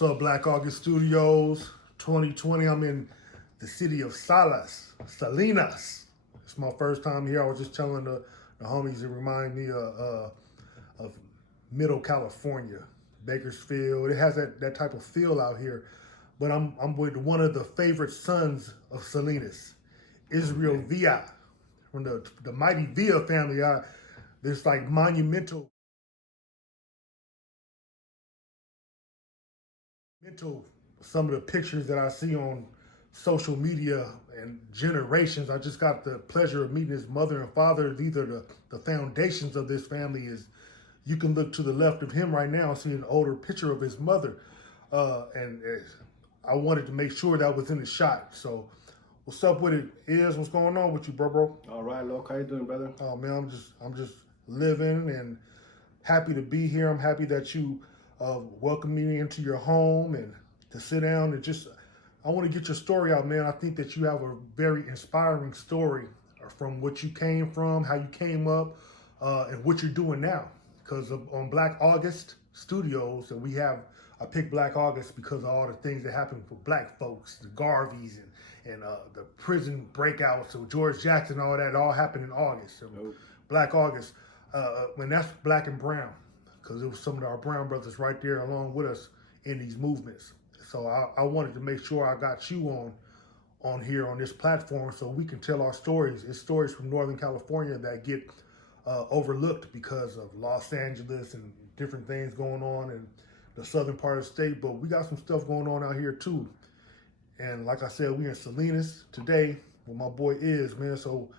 So Black August Studios 2020. I'm in the city of Salas, Salinas. It's my first time here. I was just telling the homies it reminded me of Middle California, Bakersfield. It has that type of feel out here. But I'm with one of the favorite sons of Salinas, Israel Villa, from the mighty Villa family. There's like monumental some of the pictures that I see on social media and generations. I just got the pleasure of meeting his mother and father. These are the foundations of this family. Is you can look to the left of him right now and see an older picture of his mother. And I wanted to make sure that was in the shot. So what's up with it? What's going on with you, bro? All right, Lok, how you doing, brother? Oh man, I'm just living and happy to be here. I'm happy that you welcomed me into your home and to sit down and just, I want to get your story out, man. I think that you have a very inspiring story from what you came from, how you came up, and what you're doing now. Because on Black August Studios, and I picked Black August because of all the things that happened for black folks, the Garveys and the prison breakouts of George Jackson, all that all happened in August. So Black August, when that's black and brown, because it was some of our brown brothers right there along with us in these movements. So I wanted to make sure I got you on here on this platform so we can tell our stories. It's stories from Northern California that get overlooked because of Los Angeles and different things going on in the southern part of the state. But we got some stuff going on out here too. And like I said, we in Salinas today where my boy is, man. So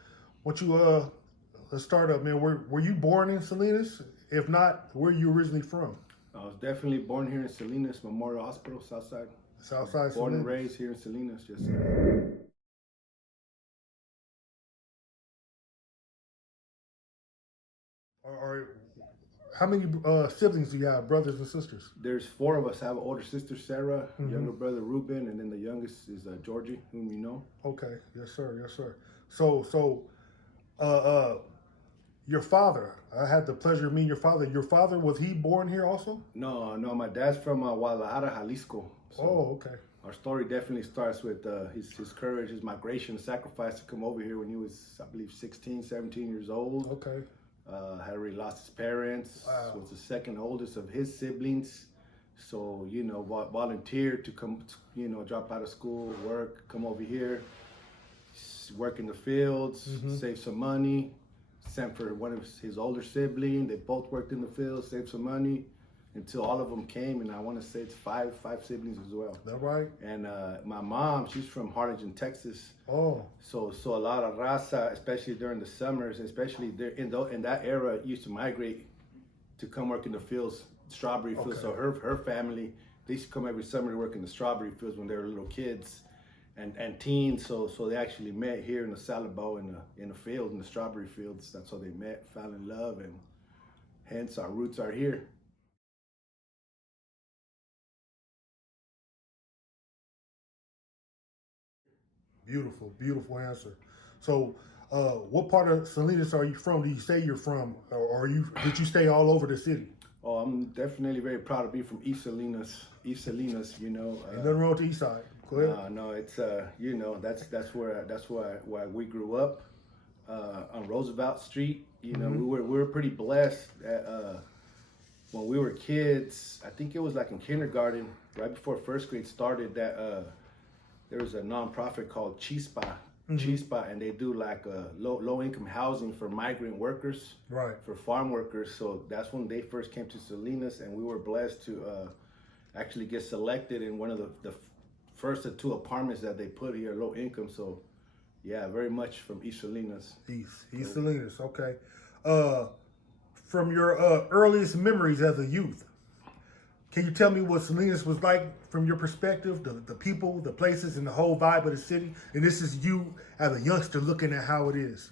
let's start up, man. Were you born in Salinas? If not, where are you originally from? I was definitely born here in Salinas Memorial Hospital, Southside. Southside Born Salinas. and raised here in Salinas, yes. How many siblings do you have, brothers and sisters? There's four of us. I have an older sister, Sarah, younger brother, Ruben, and then the youngest is Georgie, whom you know. Okay, yes, sir. So, your father, I had the pleasure of meeting your father. Your father, was he born here also? No, my dad's from Guadalajara, Jalisco. So okay. Our story definitely starts with his courage, his migration, sacrifice to come over here when he was, I believe, 16, 17 years old. Okay. Had already lost his parents. Wow. Was the second oldest of his siblings. So, volunteered to come, drop out of school, work, come over here, work in the fields, save some money. Sent for one of his older siblings. They both worked in the field, saved some money until all of them came. And I want to say it's five siblings as well. Is that right? And my mom, she's from Harlingen, Texas. Oh. So a lot of raza, especially during the summers, especially there in that era, used to migrate to come work in the fields, strawberry fields. Okay. So her family, they used to come every summer to work in the strawberry fields when they were little kids and teens. So they actually met here in the Salabo in the field, in the strawberry fields. That's how they met, fell in love, and hence our roots are here. Beautiful answer. So, what part of Salinas are you from? Do you say you're from, or did you stay all over the city? Oh, I'm definitely very proud to be from East Salinas. Ain't nothing wrong with the East Side. Go ahead. No, it's that's where we grew up on Roosevelt Street. We were pretty blessed that when we were kids. I think it was like in kindergarten, right before first grade started, that there was a nonprofit called Chispa, and they do like low income housing for migrant workers, right? For farm workers. So that's when they first came to Salinas, and we were blessed to actually get selected in one of the first of two apartments that they put here, low income. So yeah, very much from East Salinas. East Salinas, okay. From your earliest memories as a youth, can you tell me what Salinas was like from your perspective, the people, the places, and the whole vibe of the city? And this is you as a youngster looking at how it is.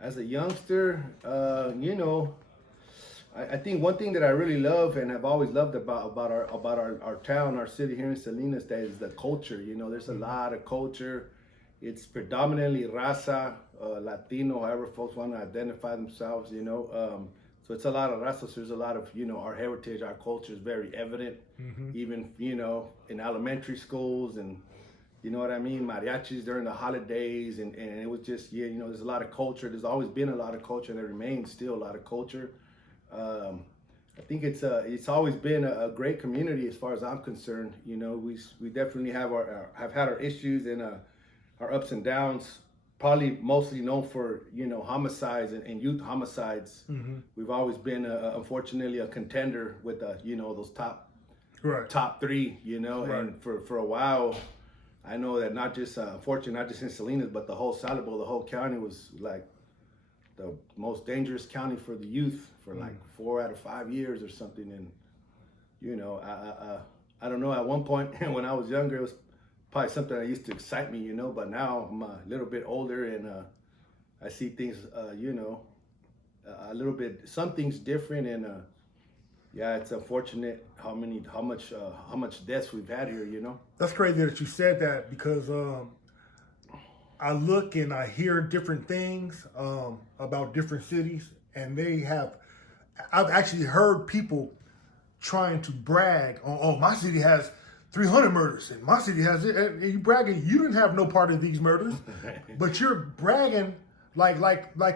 As a youngster, I think one thing that I really love and have always loved about our town, our city here in Salinas, that is the culture. There's a lot of culture. It's predominantly raza, Latino, however folks want to identify themselves. So it's a lot of razas. There's a lot of, our heritage, our culture is very evident, even, in elementary schools and, you know what I mean? Mariachis during the holidays. And it was just, there's a lot of culture. There's always been a lot of culture, and there remains still a lot of culture. I think it's always been a great community as far as I'm concerned. We definitely have have had our issues and our ups and downs. Probably mostly known for homicides and youth homicides. We've always been unfortunately a contender with those top three. And for a while, I know that not just unfortunately not just in Salinas, but the whole Salabo, the whole county was like the most dangerous county for the youth for like 4 out of 5 years or something. And I don't know. At one point when I was younger, it was probably something that used to excite me, but now I'm a little bit older and I see things, a little bit, some things different. And it's unfortunate how much deaths we've had here, That's crazy that you said that, because I look and I hear different things about different cities, and I've actually heard people trying to brag on, oh, my city has 300 murders, and my city has it. And you bragging, you didn't have no part of these murders, but you're bragging like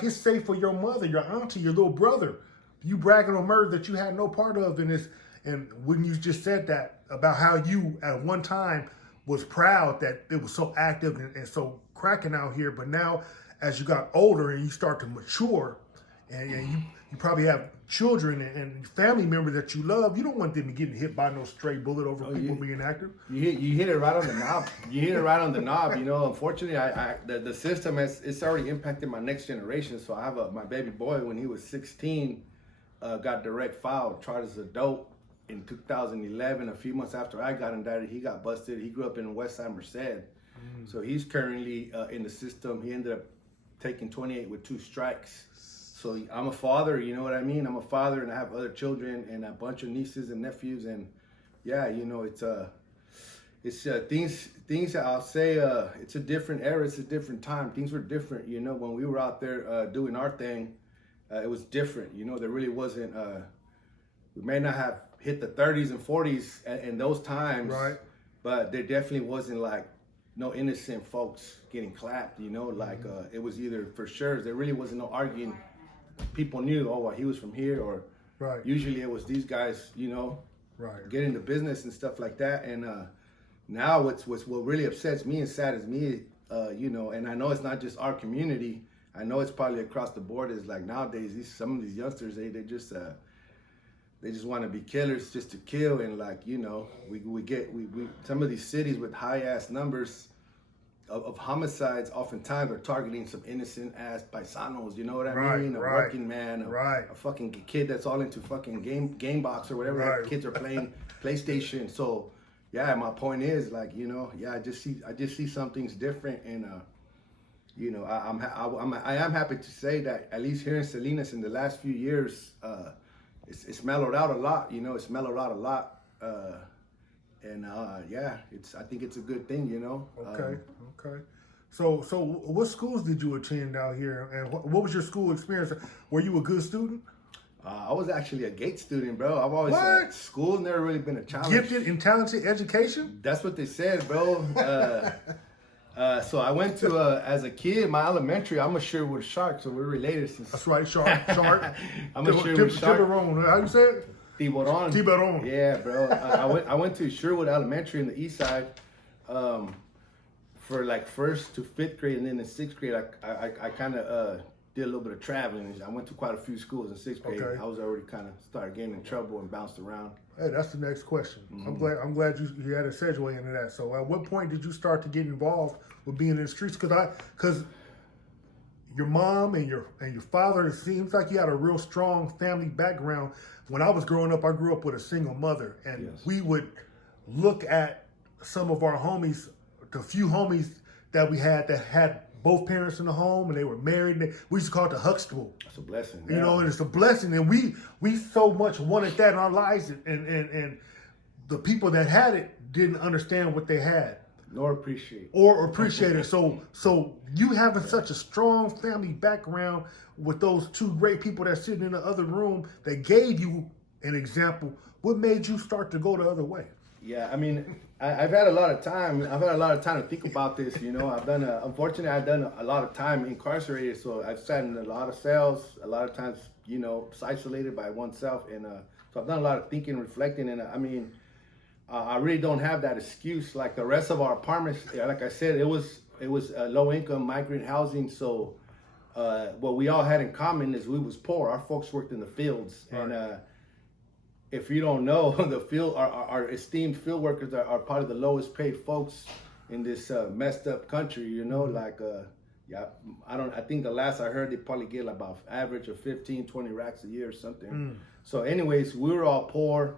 it's safe for your mother, your auntie, your little brother. You bragging on murder that you had no part of, and when you just said that about how you at one time was proud that it was so active and so cracking out here, but now as you got older and you start to mature, and you probably have children and family members that you love, you don't want them getting hit by no stray bullet over people being active. You hit it right on the knob. You hit it right on the knob. Unfortunately, the system it's already impacted my next generation. So I have my baby boy, when he was 16, got direct filed, tried as an adult in 2011. A few months after I got indicted, he got busted. He grew up in West Side Merced. So he's currently in the system. He ended up taking 28 with 2 strikes. So I'm a father, you know what I mean? I'm a father, and I have other children and a bunch of nieces and nephews. And it's things that I'll say, it's a different era, it's a different time. Things were different, when we were out there doing our thing, it was different. There really wasn't, we may not have hit the 30s and 40s in those times, right? But there definitely wasn't like no innocent folks getting clapped, it was either for sure, there really wasn't no arguing. People knew, oh, well, he was from here, or usually it was these guys, getting the business and stuff like that. And now what really upsets me and saddens me, and I know it's not just our community, I know it's probably across the board, is like nowadays some of these youngsters, they just want to be killers just to kill. And we get some of these cities with high ass numbers of homicides oftentimes are targeting some innocent ass paisanos, you know what I mean? A working man, a fucking kid that's all into fucking game box or whatever. Kids are playing PlayStation. So my point is I just see some things different. And I am happy to say that at least here in Salinas in the last few years, it's mellowed out a lot. It's mellowed out a lot. I think it's a good thing, Okay. So what schools did you attend out here, and what was your school experience? Were you a good student? I was actually a GATE student, bro. I've always school never really been a challenge. Gifted and talented education? That's what they said, bro. So I went to as a kid, my elementary. I'm a Sherwood Shark, so we're related. That's right, Shark. I'm a Sherwood Shark. Tiburon, how you say it? Tiburon. Yeah, bro. I went to Sherwood Elementary in the east side for like 1st to 5th grade, and then in 6th grade I kind of did a little bit of traveling. I went to quite a few schools in 6th grade. Okay. I was already kind of started getting in trouble and bounced around. Hey, that's the next question. I'm glad you had a segue into that. So at what point did you start to get involved with being in the streets? Because your mom and your father, it seems like you had a real strong family background. When I was growing up, I grew up with a single mother, and we would look at some of our homies, the few homies that we had that had both parents in the home and they were married. We used to call it the Huxtable. It's a blessing. And it's a blessing. And we so much wanted that in our lives, and the people that had it didn't understand what they had. Nor appreciate. Or appreciate it. So you having such a strong family background with those two great people that sitting in the other room that gave you an example, what made you start to go the other way? Yeah, I mean, I've had a lot of time. I've had a lot of time to think about this. You know, unfortunately, I've done a lot of time incarcerated. So I've sat in a lot of cells. A lot of times, you know, isolated by oneself, and so I've done a lot of thinking, reflecting, and I mean, I really don't have that excuse like the rest of our apartments. Like I said, it was low income migrant housing. So what we all had in common is we was poor. Our folks worked in the fields, Right. and if you don't know, the field, our esteemed field workers are part of the lowest paid folks in this messed up country. You know, like yeah, I think the last I heard they probably get about average of 15, 20 racks a year or something. So anyways, we were all poor.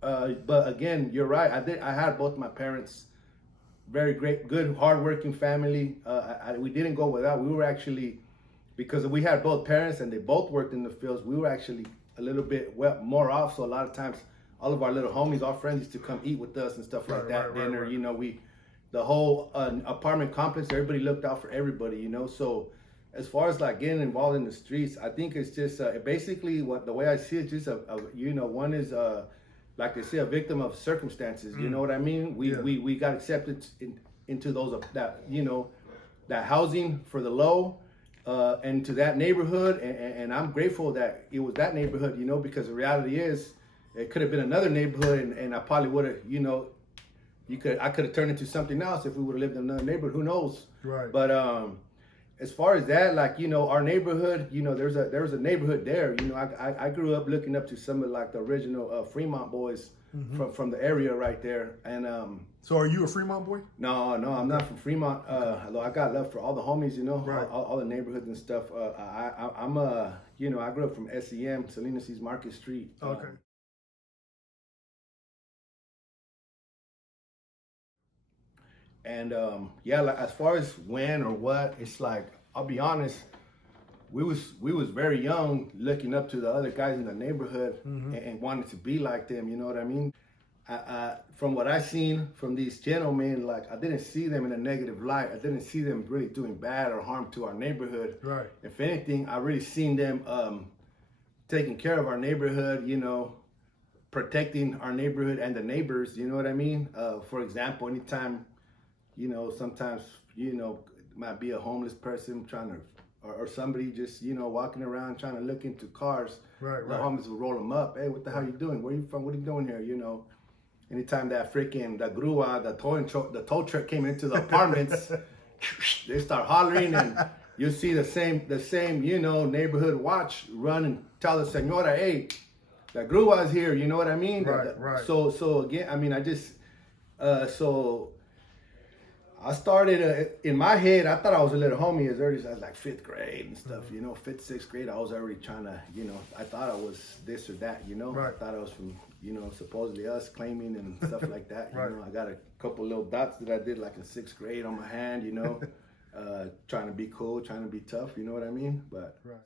But again, you're right. I had both my parents, very great, good, hardworking family. We didn't go without. We were actually, because we had both parents and they both worked in the fields, we were actually a little bit more off. So a lot of times, all of our little homies, our friends used to come eat with us and stuff like that. Dinner, you know, the whole apartment complex, everybody looked out for everybody, you know. So as far as like getting involved in the streets, I think it's just basically the way I see it, just you know, one is like they say, a victim of circumstances. You know what I mean? We got accepted into those that, you know, that housing for the low. And to that neighborhood, and I'm grateful that it was that neighborhood, you know, because the reality is, it could have been another neighborhood, and I probably would have, you know, I could have turned into something else if we would have lived in another neighborhood. Who knows? Right. But as far as that, like, you know, our neighborhood, you know, there was a neighborhood there. You know, I grew up looking up to some of like the original Fremont boys from the area right there, and So are you a Fremont boy? no, I'm not from Fremont. Although I got love for all the homies, you know, Right. all the neighborhoods and stuff. I'm you know, I grew up from SEM, Salinas East Market Street. Okay. And yeah, like as far as when or what, it's like, I'll be honest, we was very young, looking up to the other guys in the neighborhood and wanting to be like them. You know what I mean? From what I seen from these gentlemen, like I didn't see them in a negative light. I didn't see them really doing bad or harm to our neighborhood. Right. If anything, I really seen them taking care of our neighborhood, you know, protecting our neighborhood and the neighbors, you know what I mean? For example, anytime, you know, sometimes, you know, it might be a homeless person trying to, or somebody just, you know, walking around trying to look into cars. Right. The homies will roll them up. Hey, what the hell you doing? Where you from? What are you doing here? You know, anytime that freaking, the grua, the tow truck came into the apartments, they start hollering, and you see the same, you know, neighborhood watch run and tell the senora, hey, the grua is here. You know what I mean? Right. So again, I mean, I just, so I started in my head. I thought I was a little homie as early as I was like 5th grade and stuff. You know, 5th, 6th grade. I was already trying to, you know, I thought I was this or that. You know, Right. I thought I was from, you know, supposedly us claiming and stuff like that. Right. You know, I got a couple little dots that I did like in 6th grade on my hand. You know, trying to be cool, trying to be tough. You know what I mean? But Right.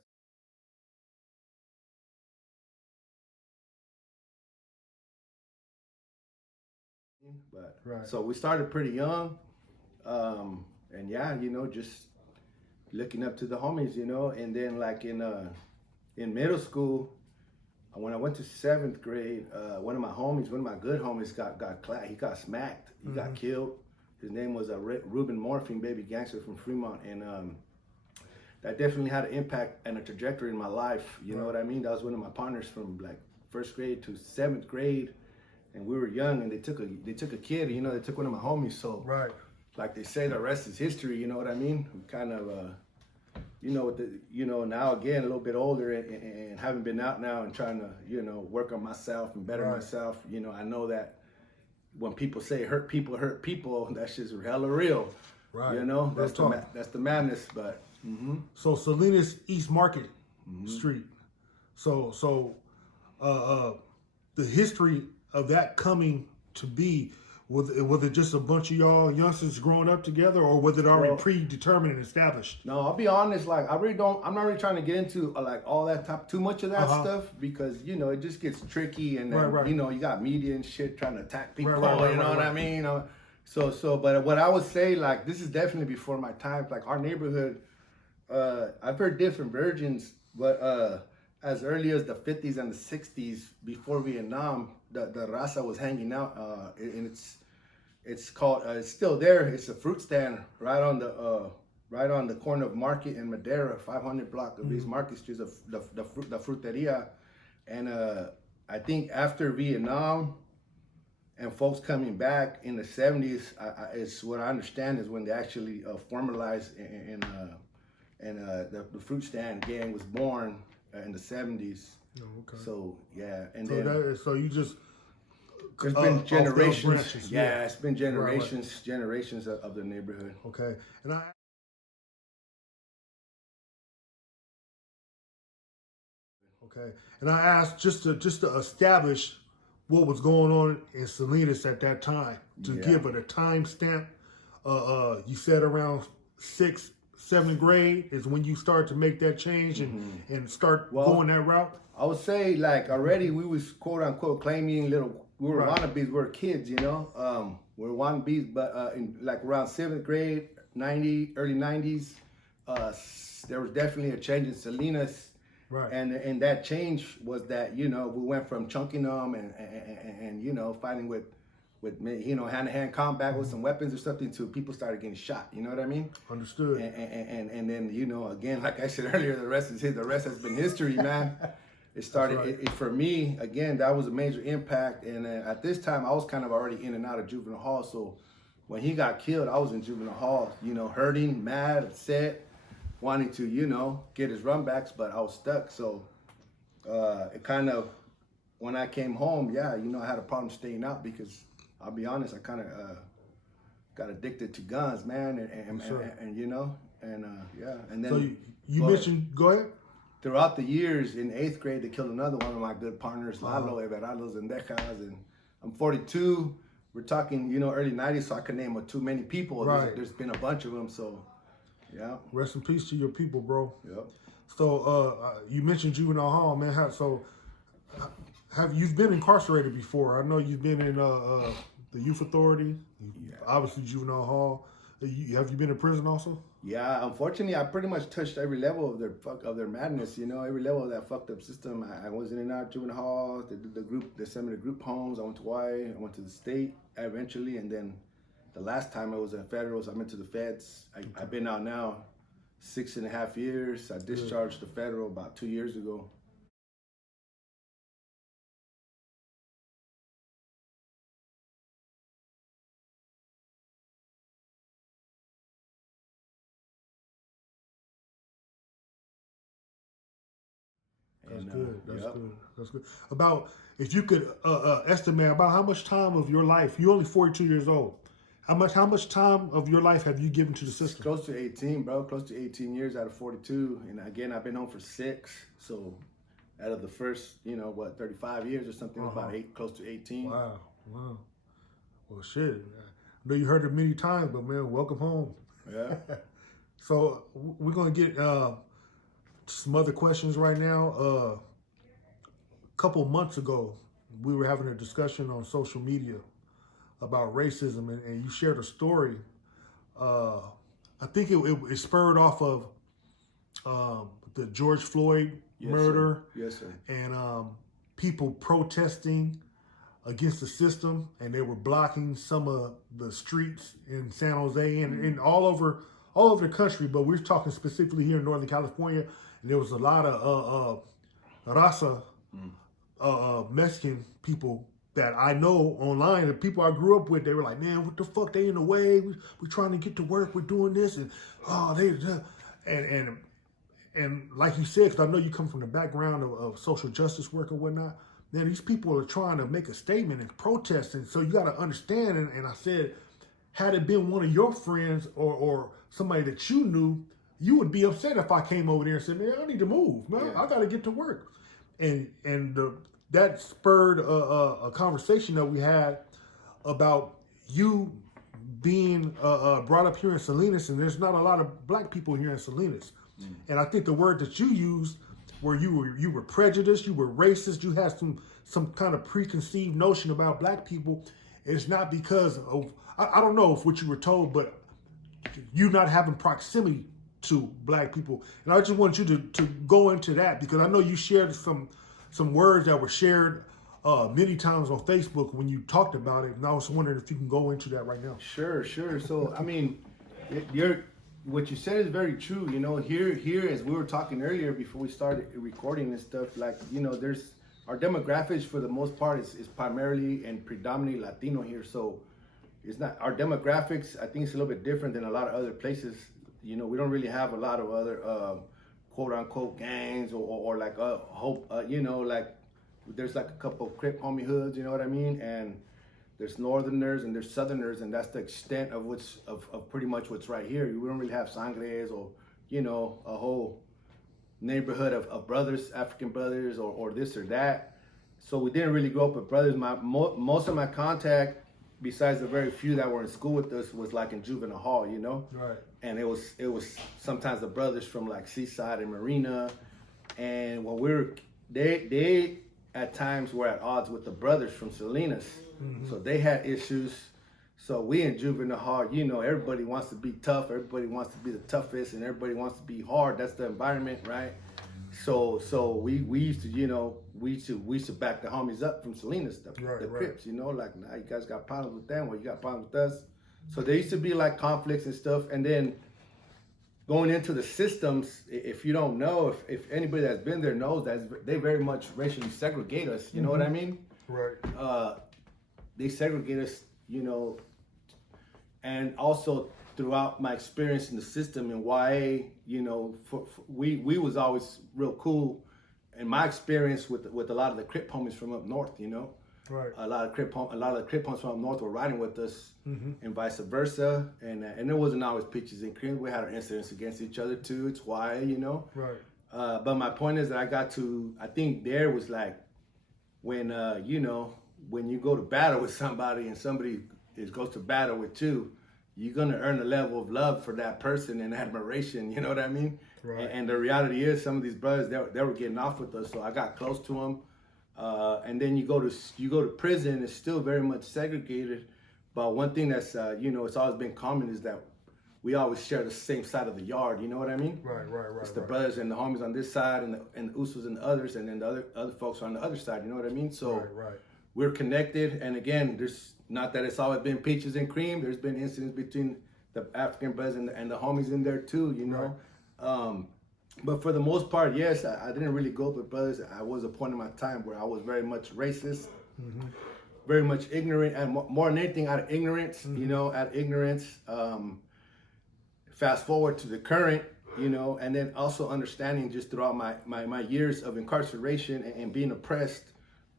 Right. So we started pretty young. And yeah, you know, just looking up to the homies, you know, and then like in middle school, when I went to 7th grade, one of my good homies he got smacked, he got killed. His name was Ruben Morphine, baby gangster from Fremont, and that definitely had an impact and a trajectory in my life. You know what I mean? That was one of my partners from like 1st grade to 7th grade, and we were young, and they took a kid, you know, they took one of my homies, so. Right. Like they say, the rest is history. You know what I mean? We kind of, you know, now again a little bit older and haven't been out now and trying to, you know, work on myself and better myself. You know, I know that when people say hurt people, that's just hella real. Right. You know, that's the madness. But So Salinas East Market Street. So the history of that coming to be. Was it just a bunch of y'all youngsters growing up together, or was it already predetermined and established? No, I'll be honest. Like I'm not really trying to get into like all that too much of that stuff, because you know it just gets tricky, and then you know you got media and shit trying to attack people. You know what I mean? But what I would say, like, this is definitely before my time. Like, our neighborhood, I've heard different versions, but as early as the 50s and the 60s, before Vietnam, the raza was hanging out, and it's called, it's still there. It's a fruit stand right on the corner of Market and Madera, 500 block of East Market Street, the fruteria. And I think after Vietnam and folks coming back in the 70s, it's what I understand is when they actually formalized and the fruit stand gang was born in the 70s. Oh, okay. So yeah, and So then so you just it's been generations. branches, Yeah, it's been Right. generations of the neighborhood. Okay. And I asked just to establish what was going on in Salinas at that time, to Yeah. give it a time stamp. You said around 6th, 7th grade is when you start to make that change and start going that route. I would say, like, already we was quote unquote claiming we were Right. wannabes. We were kids, you know. We were wannabes, but in like around 7th grade, early 90s, there was definitely a change in Salinas. Right. And that change was that, you know, we went from chunking them and you know, fighting with you know, hand-to-hand combat with some weapons or something, to people started getting shot. You know what I mean? Understood. And then, you know, again, like I said earlier, the rest has been history, man. It started right. for me, again, that was a major impact. And at this time, I was kind of already in and out of juvenile hall. So when he got killed, I was in juvenile hall, you know, hurting, mad, upset, wanting to, you know, get his runbacks, but I was stuck. So it kind of, when I came home, yeah, you know, I had a problem staying out because I'll be honest, I kind of got addicted to guns, man, and you know, and yeah, and then. So you mentioned, go ahead. Throughout the years, in 8th grade, they killed another one of my good partners, Lalo Everardo Zendejas, and I'm 42. We're talking, you know, early 90s, so I could name too many people. Right. There's been a bunch of them, so yeah. Rest in peace to your people, bro. Yep. So you mentioned juvenile hall, man. Have you been incarcerated before? I know you've been in the youth authority, obviously juvenile hall. Have you been in prison also? Yeah, unfortunately, I pretty much touched every level of their madness. You know, every level of that fucked up system. I was in and out of juvenile hall. They sent me to group homes. I went to Hawaii. I went to the state eventually, and then the last time I was in federals, I went to the feds. I've been out now 6.5 years. I discharged the federal about 2 years ago. That's good. That's good. About, if you could estimate about how much time of your life, you're only 42 years old. How much time of your life have you given to the system? Close to 18, bro. Close to 18 years out of 42. And again, I've been home for 6. So out of the first, 35 years or something, about close to 18. Wow. Well, shit. I know you heard it many times, but man, welcome home. Yeah. So we're gonna get some other questions right now. A couple months ago, we were having a discussion on social media about racism, and you shared a story. I think it spurred off of the George Floyd murder. Sir. Yes, sir. And people protesting against the system, and they were blocking some of the streets in San Jose and all over the country. But we're talking specifically here in Northern California, and there was a lot of raza, Mexican people that I know online, the people I grew up with. They were like, man, what the fuck, they in the way, we're trying to get to work, we're doing this, and and like you said, because I know you come from the background of social justice work and whatnot, man, these people are trying to make a statement and protesting, so you got to understand. And I said, had it been one of your friends or somebody that you knew, you would be upset if I came over there and said, man, I need to move, man, I got to get to work. And that spurred a conversation that we had about you being brought up here in Salinas, and there's not a lot of black people here in Salinas. And I think the word that you used, where you were prejudiced, you were racist, you had some kind of preconceived notion about black people, it's not because of, I don't know if what you were told, but you not having proximity to black people. And I just want you to go into that, because I know you shared some words that were shared many times on Facebook when you talked about it. And I was wondering if you can go into that right now. Sure. So, I mean, what you said is very true. You know, here, as we were talking earlier before we started recording this stuff, like, you know, there's our demographics for the most part is primarily and predominantly Latino here. So it's not our demographics. I think it's a little bit different than a lot of other places. You know, we don't really have a lot of other quote unquote gangs or like you know, like there's like a couple of Crip homie hoods, you know what I mean? And there's Northerners and there's Southerners, and that's the extent of of pretty much what's right here. We don't really have sangres or, you know, a whole neighborhood of brothers, African brothers, or this or that. So we didn't really grow up with brothers. Most of my contact, besides the very few that were in school with us, was like in juvenile hall, you know? Right. And it was sometimes the brothers from like Seaside and Marina. And when they at times were at odds with the brothers from Salinas. Mm-hmm. So they had issues. So we in juvenile hall, you know, everybody wants to be tough, everybody wants to be the toughest, and everybody wants to be hard. That's the environment, right? So we used to, you know, we used to back the homies up from Salinas, the Crips, you know, like, nah, you guys got problems with them, well, you got problems with us. So there used to be like conflicts and stuff. And then going into the systems, if you don't know, if anybody that's been there knows that they very much racially segregate us, you know what I mean? Right. They segregate us, you know, and also throughout my experience in the system in YA, you know, we was always real cool. In my experience with a lot of the Crip homies from up north, you know, right. A lot of the Crip homies from up north were riding with us, and vice versa. And it wasn't always peaches and cream. We had our incidents against each other too. It's YA, you know. Right. But my point is that I think there was like when you know, when you go to battle with somebody and somebody goes to battle with you, you're gonna earn a level of love for that person and admiration. You know what I mean? Right. And the reality is, some of these brothers they were getting off with us, so I got close to them. And then you go to prison. It's still very much segregated. But one thing that's you know, it's always been common is that we always share the same side of the yard. You know what I mean? Right. It's the brothers and the homies on this side, and the Usos and the others, and then the other folks are on the other side. You know what I mean? So we're connected. And again, there's not that it's always been peaches and cream. There's been incidents between the African brothers and the homies in there too. You know. Right. But for the most part, yes, I didn't really go up with brothers. I was a point in my time where I was very much racist, very much ignorant, and more than anything, out of ignorance. You know, out of ignorance. Fast forward to the current, you know, and then also understanding just throughout my years of incarceration and being oppressed,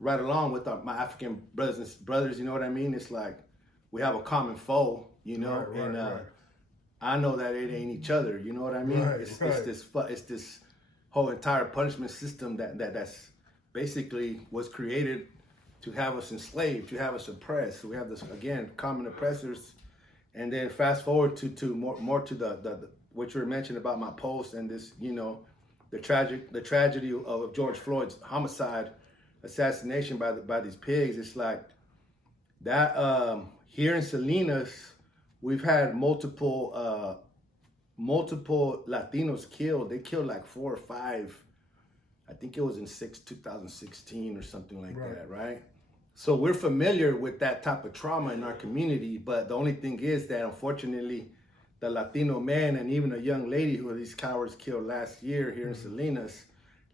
right along with my African brothers, you know what I mean? It's like we have a common foe, you know, I know that it ain't each other, you know what I mean? It's this whole entire punishment system that's basically was created to have us enslaved, to have us oppressed. So we have this, again, common oppressors. And then fast forward to more to the what you were mentioning about my post and this, you know, the tragedy of George Floyd's homicide, assassination by these pigs. It's like that. Here in Salinas, we've had multiple Latinos killed. They killed like 4 or 5. I think it was in 2016 or something like that, right? So we're familiar with that type of trauma in our community, but the only thing is that unfortunately, the Latino man and even a young lady who these cowards killed last year here in Salinas,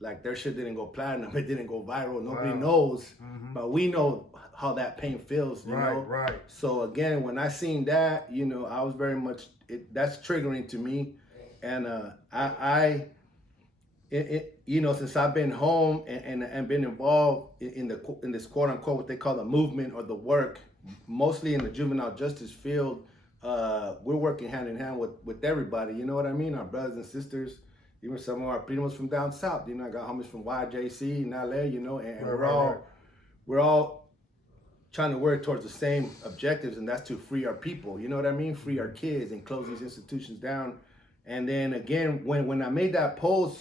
like their shit didn't go platinum, it didn't go viral. Nobody knows, but we know how that pain feels, you know? Right. So again, when I seen that, you know, I was very much, that's triggering to me. And you know, since I've been home and been involved in this quote unquote what they call the movement or the work, mostly in the juvenile justice field, we're working hand in hand with everybody. You know what I mean? Our brothers and sisters, even some of our primos from down south. You know, I got homies from YJC in LA. You know, and we're all trying to work towards the same objectives, and that's to free our people. You know what I mean? Free our kids and close these institutions down. And then again, when I made that post,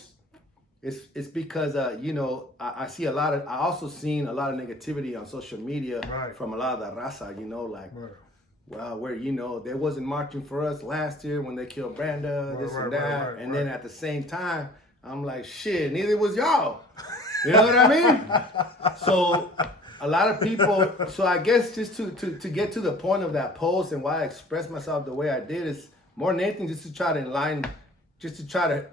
it's because you know, I see a lot of, I also seen a lot of negativity on social media Right. from a lot of the raza, you know, like, Right. well, where, you know, they wasn't marching for us last year when they killed Branda, this and that, and then at the same time, I'm like, shit, neither was y'all. You know what I mean? So a lot of people, so I guess just to get to the point of that post and why I expressed myself the way I did is more than anything just to try to enlighten, just to try to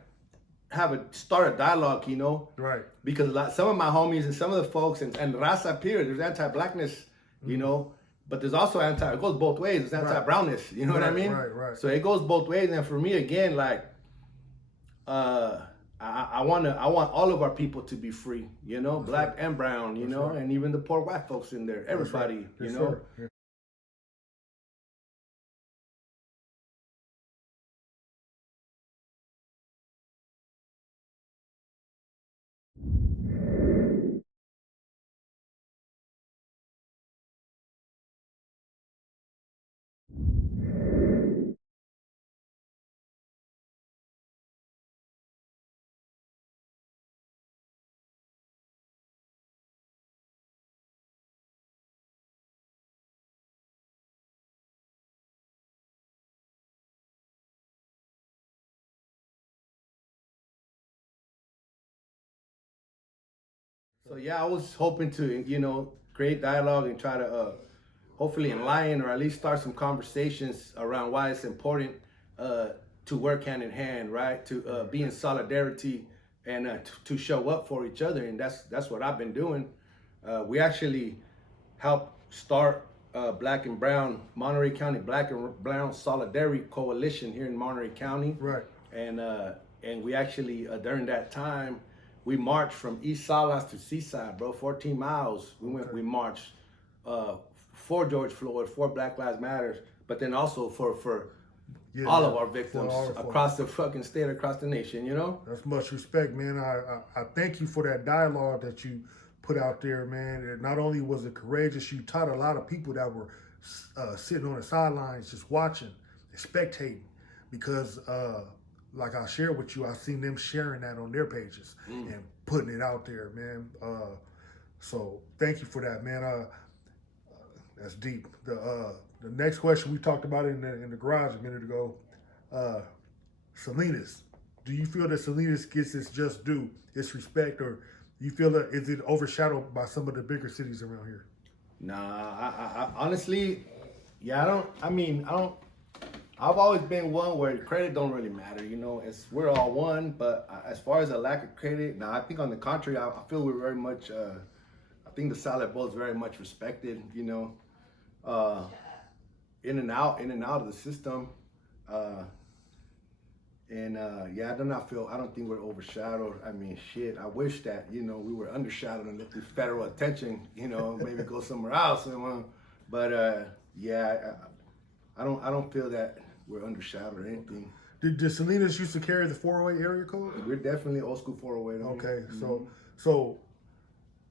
start a dialogue, you know? Right. Because some of my homies and some of the folks and raza period, there's anti-blackness, you know, but there's also it goes both ways. There's anti-brownness, you know what I mean? Right. So it goes both ways. And for me, again, like, I want all of our people to be free, you know, black and brown, you know, and even the poor white folks in there, everybody, you know. Sir. So yeah, I was hoping to, you know, create dialogue and try to hopefully enlighten or at least start some conversations around why it's important to work hand in hand, right? To be in solidarity and to show up for each other, and that's what I've been doing. We actually helped start Black and Brown Monterey County Black and Brown Solidarity Coalition here in Monterey County, Right. And we actually during that time we marched from East Salas to Seaside, bro, 14 miles. We marched for George Floyd, for Black Lives Matter, but then also for all of our victims across the fucking state, across the nation, you know? That's much respect, man. I thank you for that dialogue that you put out there, man. And not only was it courageous, you taught a lot of people that were sitting on the sidelines just watching and spectating because like I shared with you, I seen them sharing that on their pages and putting it out there, man. So thank you for that, man. That's deep. The next question we talked about in the garage a minute ago, Salinas. Do you feel that Salinas gets its just due, its respect, or do you feel that is it overshadowed by some of the bigger cities around here? Nah, I honestly, yeah, I don't. I've always been one where credit don't really matter, you know. We're all one, but as far as a lack of credit, now I think on the contrary, I feel we're very much. I think the Salad Bowl is very much respected, you know, in and out of the system, yeah, I don't think we're overshadowed. I mean, shit, I wish that, you know, we were undershadowed and let the federal attention, you know, maybe go somewhere else, but yeah, I don't feel that we're undershadowed or anything. Did Salinas used to carry the 408 area code? We're definitely old school 408. Okay, so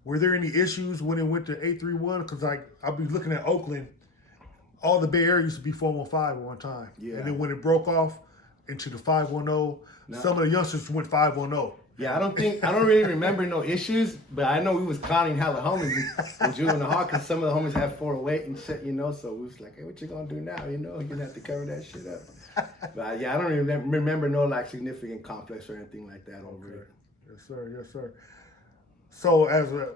were there any issues when it went to 831? Because like I'll be looking at Oakland, all the Bay Area used to be 415 at one time, and then when it broke off into the 510, some of the youngsters went 510. Yeah, I don't really remember no issues, but I know we was clowning hella homies in juvenile hall because some of the homies had 408 and shit, you know. So we was like, hey, what you gonna do now? You know, you're gonna have to cover that shit up. But yeah, I don't remember no like significant conflicts or anything like that over it. Yes, sir. So as a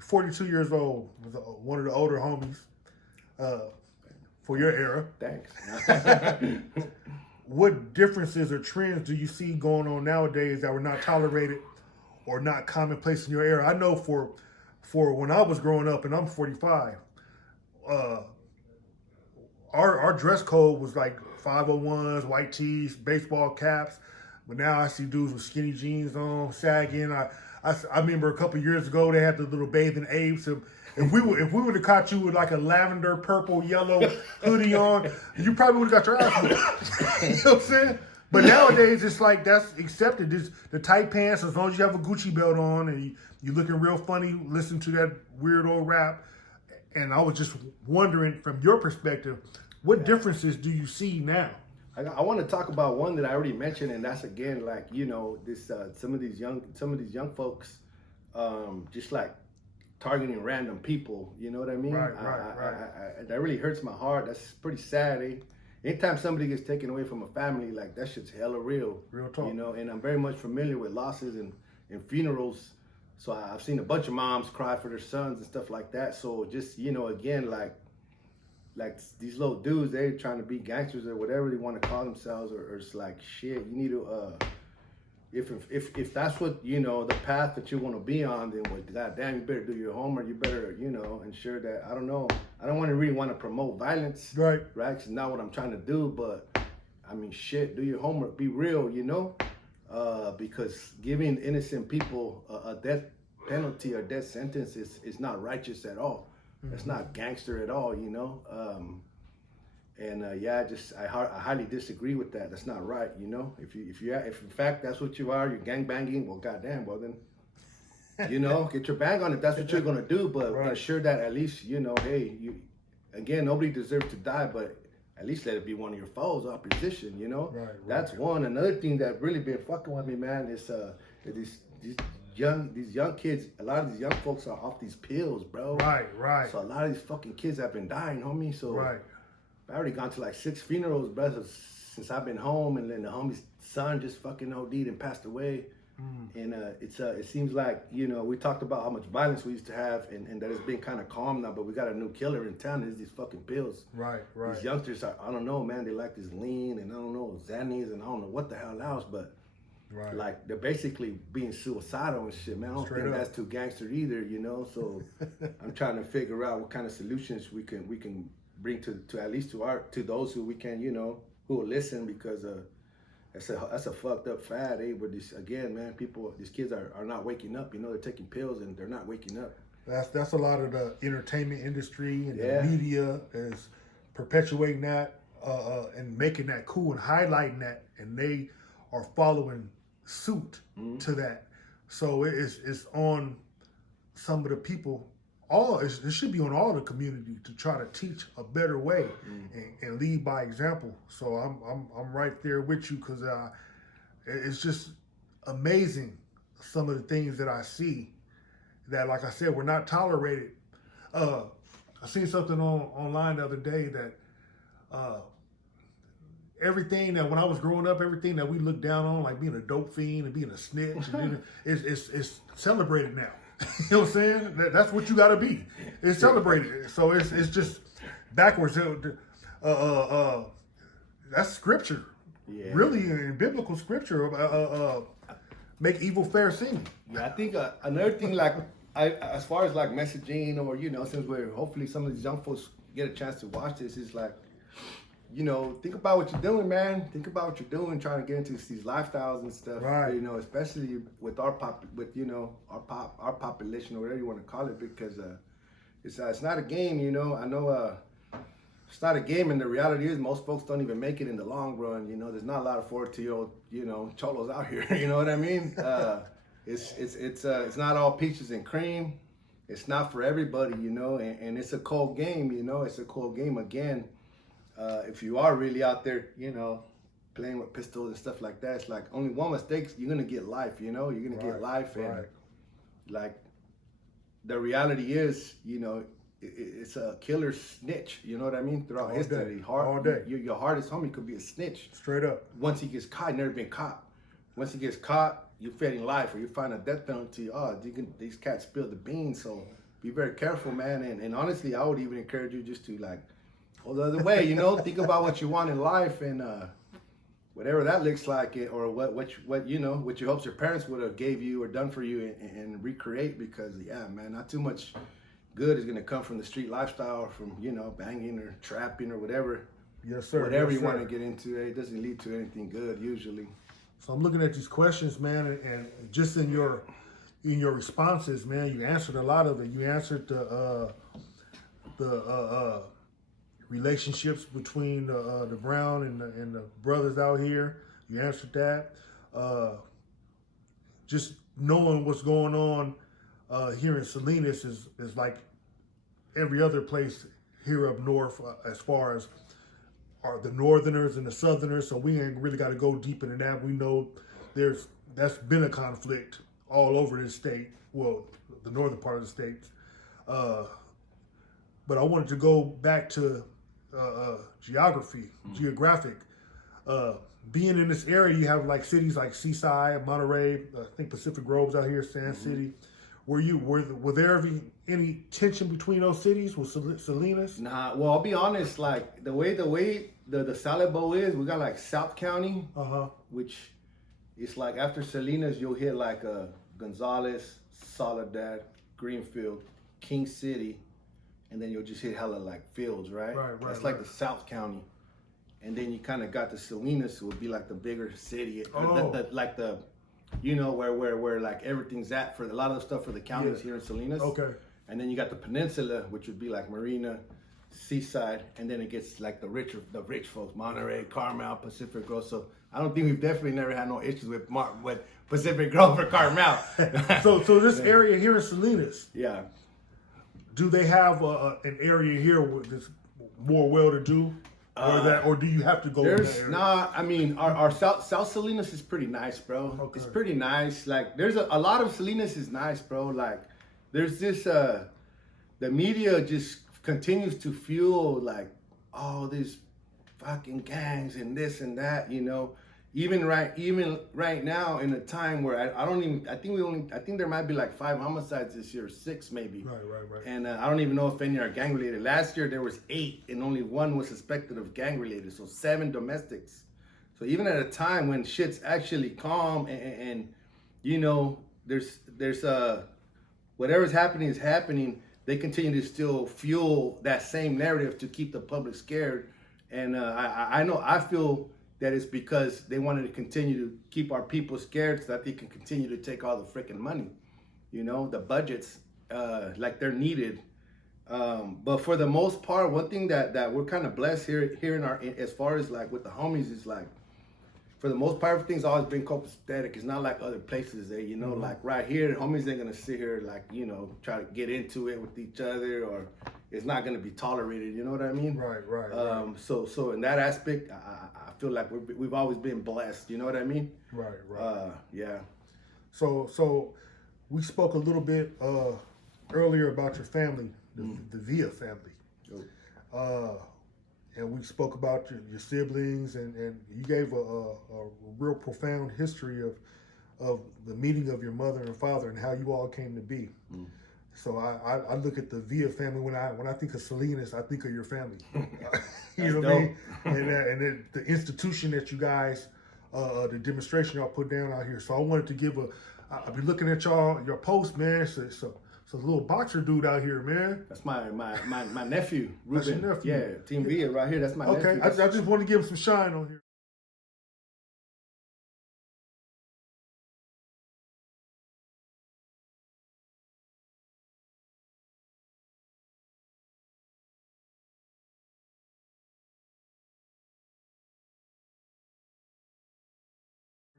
42 years old, was one of the older homies for your era. Thanks. What differences or trends do you see going on nowadays that were not tolerated or not commonplace in your era? I know for when I was growing up, and I'm 45, our dress code was like 501s, white tees, baseball caps. But now I see dudes with skinny jeans on, sagging. I remember a couple years ago they had the little bathing apes. If we would have caught you with like a lavender, purple, yellow hoodie on, you probably would have got your ass whooped. You know what I'm saying? But nowadays it's like that's accepted. It's the tight pants, as long as you have a Gucci belt on and you looking real funny, listen to that weird old rap. And I was just wondering from your perspective, what differences do you see now? I want to talk about one that I already mentioned, and that's again like this some of these young folks, just like targeting random people. You know what I mean? Right. That really hurts my heart. That's pretty sad. Anytime somebody gets taken away from a family, like that shit's hella real. Real talk. And I'm very much familiar with losses and funerals. So I've seen a bunch of moms cry for their sons and stuff like that. So just again, like these little dudes, they're trying to be gangsters or whatever they want to call themselves, or it's like shit. You need to if that's what the path that you want to be on, then goddamn, you better do your homework. You better ensure that I don't really want to promote violence, right? It's not what I'm trying to do, but I mean, shit, do your homework, be real, because giving innocent people a death penalty or death sentence is not righteous at all. It's not gangster at all, I highly disagree with that. That's not right, If in fact that's what you are, you're gang banging, well, goddamn, well then, get your bang on if that's what you're gonna do. But ensure that at least hey, nobody deserves to die, but at least let it be one of your foes, opposition. That's one. Another thing that really been fucking with me, man, is these young kids. A lot of these young folks are off these pills, bro. Right. So a lot of these fucking kids have been dying, homie. So I've already gone to like 6 funerals, bro, since I've been home, and then the homie's son just fucking OD'd and passed away. And it seems like we talked about how much violence we used to have, and that it's been kind of calm now, but we got a new killer in town. Is these fucking pills. Right. These youngsters are, I don't know, man, they like this lean, and I don't know, Xannies, and I don't know what the hell else, but like they're basically being suicidal and shit, man. I don't think that's too gangster either, So I'm trying to figure out what kind of solutions we can bring to at least to those who we can, who will listen, because that's a fucked up fad, but this again, man, these kids are not waking up, they're taking pills and they're not waking up. That's a lot of the entertainment industry and the media is perpetuating that and making that cool and highlighting that, and they are following suit to that. So it's on some of the people. It should be on all the community to try to teach a better way and lead by example. So I'm right there with you, because it's just amazing some of the things that I see that, like I said, were not tolerated. I seen something online the other day that everything that when I was growing up, everything that we looked down on, like being a dope fiend and being a snitch, it's celebrated now. You know what I'm saying? That's what you got to be. It's celebrated. So it's just backwards. That's scripture. Yeah. Really, in biblical scripture, make evil fair seem. Yeah, I think another thing, like as far as like messaging, or since we're hopefully some of these young folks get a chance to watch this, is like, think about what you're doing, man. Think about what you're doing, trying to get into these lifestyles and stuff. Right. Especially with our population, or whatever you want to call it, because it's not a game. I know it's not a game, and the reality is most folks don't even make it in the long run. There's not a lot of 40-year-old cholos out here. You know what I mean? It's not all peaches and cream. It's not for everybody, and it's a cold game. It's a cold game again. If you are really out there, playing with pistols and stuff like that, it's like only one mistake, you're gonna get life. You're gonna get life, and like the reality is, it's a killer snitch. You know what I mean? Throughout history, all day. Your hardest homie could be a snitch. Straight up. Once he gets caught, never been caught. Once he gets caught, you're fighting life, or you find a death penalty. These cats spill the beans, so be very careful, man. And honestly, I would even encourage you just to like. Well, the other way, think about what you want in life, and whatever that looks like, or what your hopes your parents would have gave you or done for you, and recreate, because man, not too much good is gonna come from the street lifestyle, or from banging or trapping or whatever. Yes, sir. Whatever you want to get into, it doesn't lead to anything good usually. So I'm looking at these questions, man, and just in your responses, man, you answered a lot of it. You answered the relationships between the Brown and the brothers out here. You answered that. Just knowing what's going on here in Salinas is like every other place here up north, as far as are the Northerners and the Southerners, so we ain't really got to go deep into that. We know that's been a conflict all over the state, well, the northern part of the state. But I wanted to go back to geographic. Being in this area, you have like cities like Seaside, Monterey, I think Pacific Grove's out here, Sand City. Were there any tension between those cities with Salinas? Nah, well, I'll be honest. Like the way the Salad Bowl is, we got like South County, which is like after Salinas, you'll hit like Gonzales, Soledad, Greenfield, King City, and then you'll just hit hella like fields, right? That's like the South County, and then you kind of got the Salinas, would be like the bigger city, like the you know, where like everything's at for a lot of the stuff for the counties here in Salinas. Okay. And then you got the peninsula, which would be like Marina, Seaside, and then it gets like the rich folks, Monterey, Carmel, Pacific Grove. So I don't think we've definitely never had no issues with Pacific Grove or Carmel. so this area here in Salinas, yeah. Do they have an area here that's more well-to-do? Or do you have to go? I mean, our South Salinas is pretty nice, bro. Okay. It's pretty nice. Like, there's a lot of Salinas is nice, bro. Like, there's this the media just continues to fuel like, oh, these fucking gangs and this and that, you know. Even right now in a time where I think there might be like 5 homicides this year, 6 maybe. Right. And I don't even know if any are gang related. Last year there was 8 and only 1 was suspected of gang related. So 7 domestics. So even at a time when shit's actually calm and you know, there's whatever's happening is happening, they continue to still fuel that same narrative to keep the public scared. And I feel that it's because they wanted to continue to keep our people scared so that they can continue to take all the freaking money, you know, the budgets, like they're needed. But for the most part, one thing that we're kind of blessed here in our, as far as like with the homies, is like, for the most part, everything's always been copacetic. It's not like other places there, you know, like right here, the homies ain't gonna sit here like, you know, try to get into it with each other, or it's not gonna be tolerated, you know what I mean? Right. So in that aspect, I feel like we've always been blessed, you know what I mean? Right. Yeah. So we spoke a little bit earlier about your family, the Villa family. And we spoke about your siblings, and you gave a real profound history of the meeting of your mother and father and how you all came to be. So I look at the Villa family, when I think of Salinas, I think of your family. You know what I mean? And the institution that you guys, the demonstration y'all put down out here. So I wanted to give I've been looking at your post, man. So a little boxer dude out here, man. That's my nephew, Ruben. That's your nephew. Yeah, Team Villa right here. That's my nephew. Okay, I just want to give him some shine on here.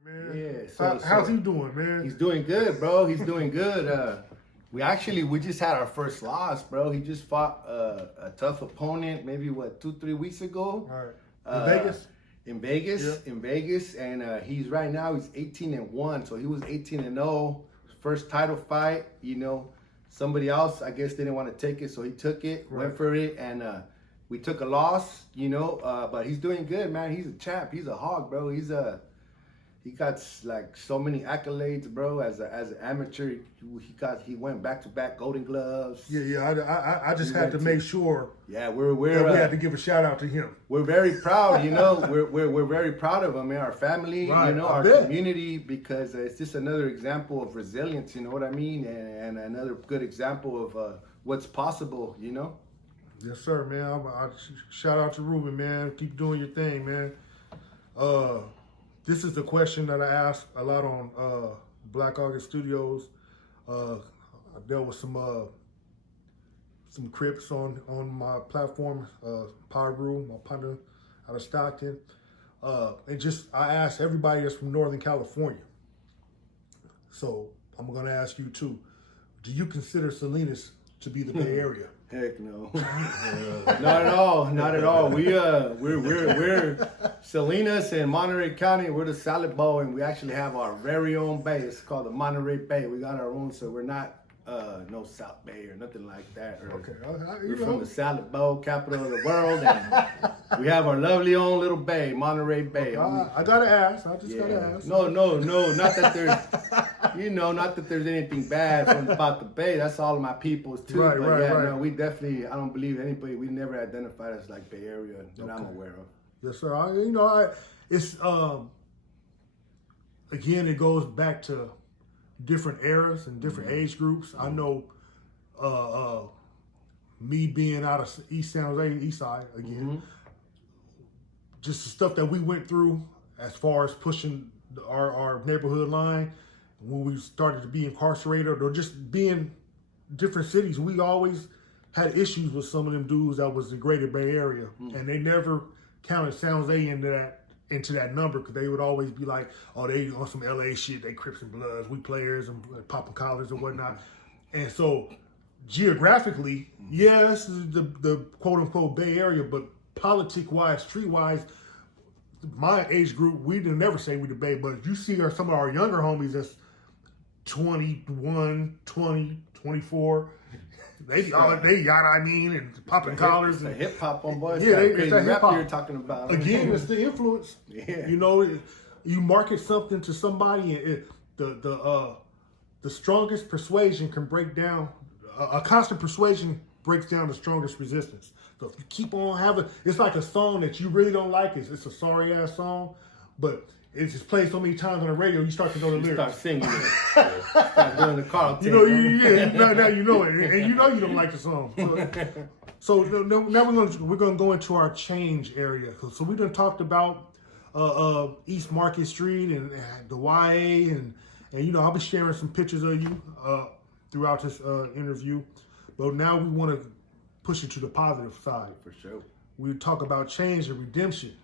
Man. Yeah. How's he doing, man? He's doing good, bro. He's doing good. We just had our first loss, bro. He just fought a tough opponent, maybe 2-3 weeks ago. All right. In Vegas, and he's 18-1. So he was 18-0, first title fight. You know, somebody else, I guess, didn't want to take it, so he took it, went for it, and we took a loss. You know, but he's doing good, man. He's a champ. He's a hog, bro. He got like so many accolades, bro. As an amateur, he went back-to-back Golden Gloves. Yeah. I just had to make sure. Yeah, we had to give a shout out to him. We're very proud, you know. we're very proud of him, man. Our family, you know, our community, because it's just another example of resilience. You know what I mean? And another good example of what's possible. You know. Yes, sir, man. I shout out to Ruben, man. Keep doing your thing, man. This is the question that I ask a lot on Black August Studios. I dealt with some Crips on my platform, Pyru, my partner out of Stockton. I asked everybody that's from Northern California. So I'm gonna ask you too. Do you consider Salinas to be the Bay Area? Heck no. Not at all. Not at all. We're Salinas and Monterey County. We're the Salad Bowl, and we actually have our very own bay. It's called the Monterey Bay. We got our own, so we're not no South Bay or nothing like that. Or, Okay, we're from the Salad Bowl, capital of the world, and we have our lovely own little bay, Monterey Bay. I gotta ask. I just gotta ask. No, not that there's, not that there's anything bad about the bay. That's all of my peoples too. Right, but right, yeah, right. no, we definitely. I don't believe anybody. We never identified as like Bay Area that I'm aware of. Yes, sir. It's again, it goes back to different eras and different age groups. I know, me being out of East San Jose, East Side again, just the stuff that we went through as far as pushing our neighborhood line when we started to be incarcerated or just being different cities. We always had issues with some of them dudes that was the Greater Bay Area, and they never counted San Jose into that number because they would always be like, oh, they on some LA shit, they Crips and Bloods, we players and popping collars and whatnot. And so geographically, yes, the quote unquote Bay Area, but politic wise, street wise, my age group, we didn't never say we the Bay, but you see some of our younger homies that's 21, 20, 24. They and popping collars and hip hop on boys. Yeah, That it's crazy that rap hip-hop. you're talking about. Again, it's the influence. Yeah. You market something to somebody, and the strongest persuasion can break down. A constant persuasion breaks down the strongest resistance. So if you keep on having, it's like a song that you really don't like. It's a sorry ass song, but it's just played so many times on the radio, you start to know the lyrics. Start singing it. Start doing the Carlton. Now you know it, and you know you don't like the song. So now we're gonna go into our change area. So we done talked about East Market Street and the YA, and I'll be sharing some pictures of you throughout this interview. But now we want to push it to the positive side. For sure. We talk about change and redemption.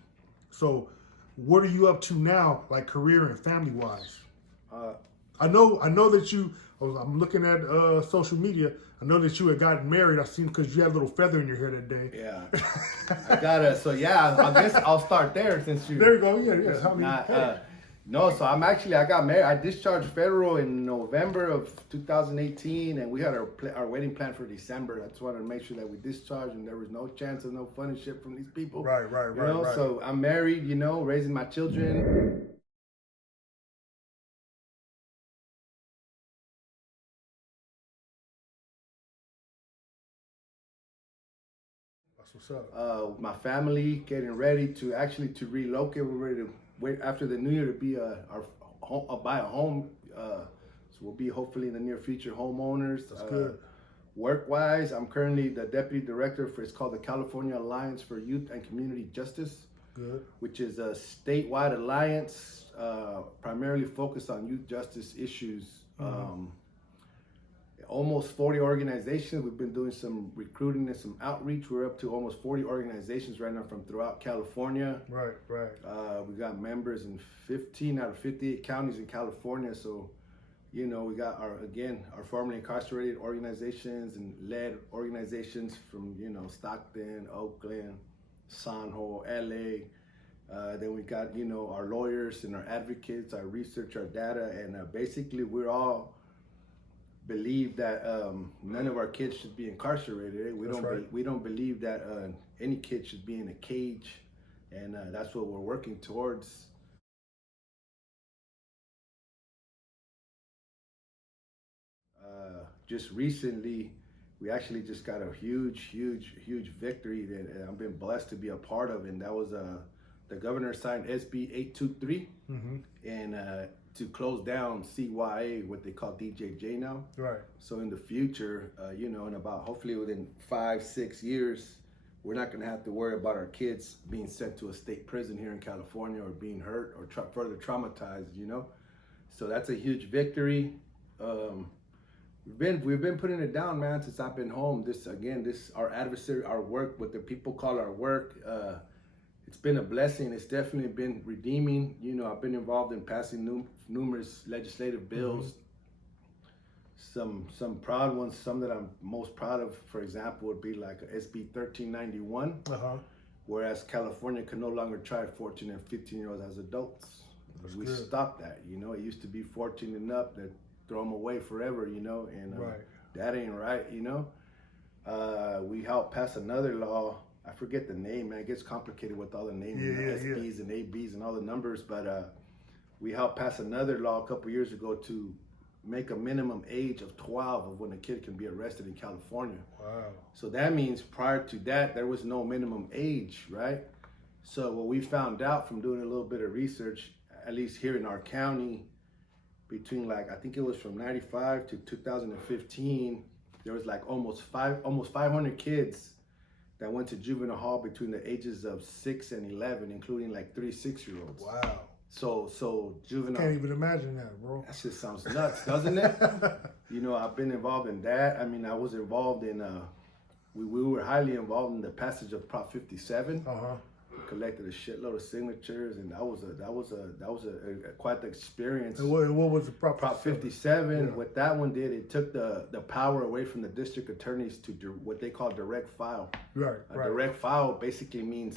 So what are you up to now, like career and family wise? I know that you. I'm looking at social media. I know that you had gotten married. I seen because you had a little feather in your hair that day. Yeah. I guess I'll start there since you. There you go. Yeah. Tell me. No, so I got married. I discharged federal in November of 2018, and we had our wedding plan for December. I just wanted to make sure that we discharged, and there was no chance of no funny shit from these people. Right. So I'm married, raising my children. That's what's up. My family getting ready to relocate. We're ready to wait after the new year to be buy a home. So we'll be hopefully in the near future homeowners. That's good. Work-wise, I'm currently the deputy director for, it's called the California Alliance for Youth and Community Justice. Good. Which is a statewide alliance primarily focused on youth justice issues. Almost 40 organizations. We've been doing some recruiting and some outreach. We're up to almost 40 organizations right now from throughout California. Right. We got members in 15 out of 58 counties in California. So, we got our formerly incarcerated organizations and led organizations from, Stockton, Oakland, San Jose, LA. Then we got, our lawyers and our advocates, our research, our data, and basically we're all believe that none of our kids should be incarcerated. We don't believe that any kid should be in a cage, and that's what we're working towards. Just recently, we actually just got a huge victory that I've been blessed to be a part of, and that was the governor signed SB 823, and to close down CYA, what they call DJJ now. Right. So in the future, in about hopefully within 5-6 years, we're not going to have to worry about our kids being sent to a state prison here in California or being hurt or further traumatized. So that's a huge victory. We've been putting it down, man, since I've been home. This our adversary, our work, what the people call our work. It's been a blessing. It's definitely been redeeming. I've been involved in passing numerous legislative bills some proud ones. Some that I'm most proud of, for example, would be like a SB 1391, whereas California can no longer try 14 and 15-year-olds as adults. We stopped that. You know, it used to be 14 and up, that throw them away forever. You know, and that ain't right. You know, we helped pass another law. I forget the name, man. It gets complicated with all the names, SBs and ABs and all the numbers. But we helped pass another law a couple years ago to make a minimum age of 12 of when a kid can be arrested in California. Wow. So that means prior to that, there was no minimum age, right? So what we found out from doing a little bit of research, at least here in our county, between like, I think it was from 95 to 2015, there was like almost 500 kids that went to juvenile hall between the ages of 6 and 11, including like 3 6-year-olds. Wow. So juvenile. Can't even imagine that, bro. That shit sounds nuts, doesn't it? You know, I've been involved in that. I mean, I was involved in, we were highly involved in the passage of Prop 57. We collected a shitload of signatures, and that was quite the experience. And what was the Prop 57? Yeah. What that one did, it took the power away from the district attorneys to what they call direct file. Right. Direct file basically means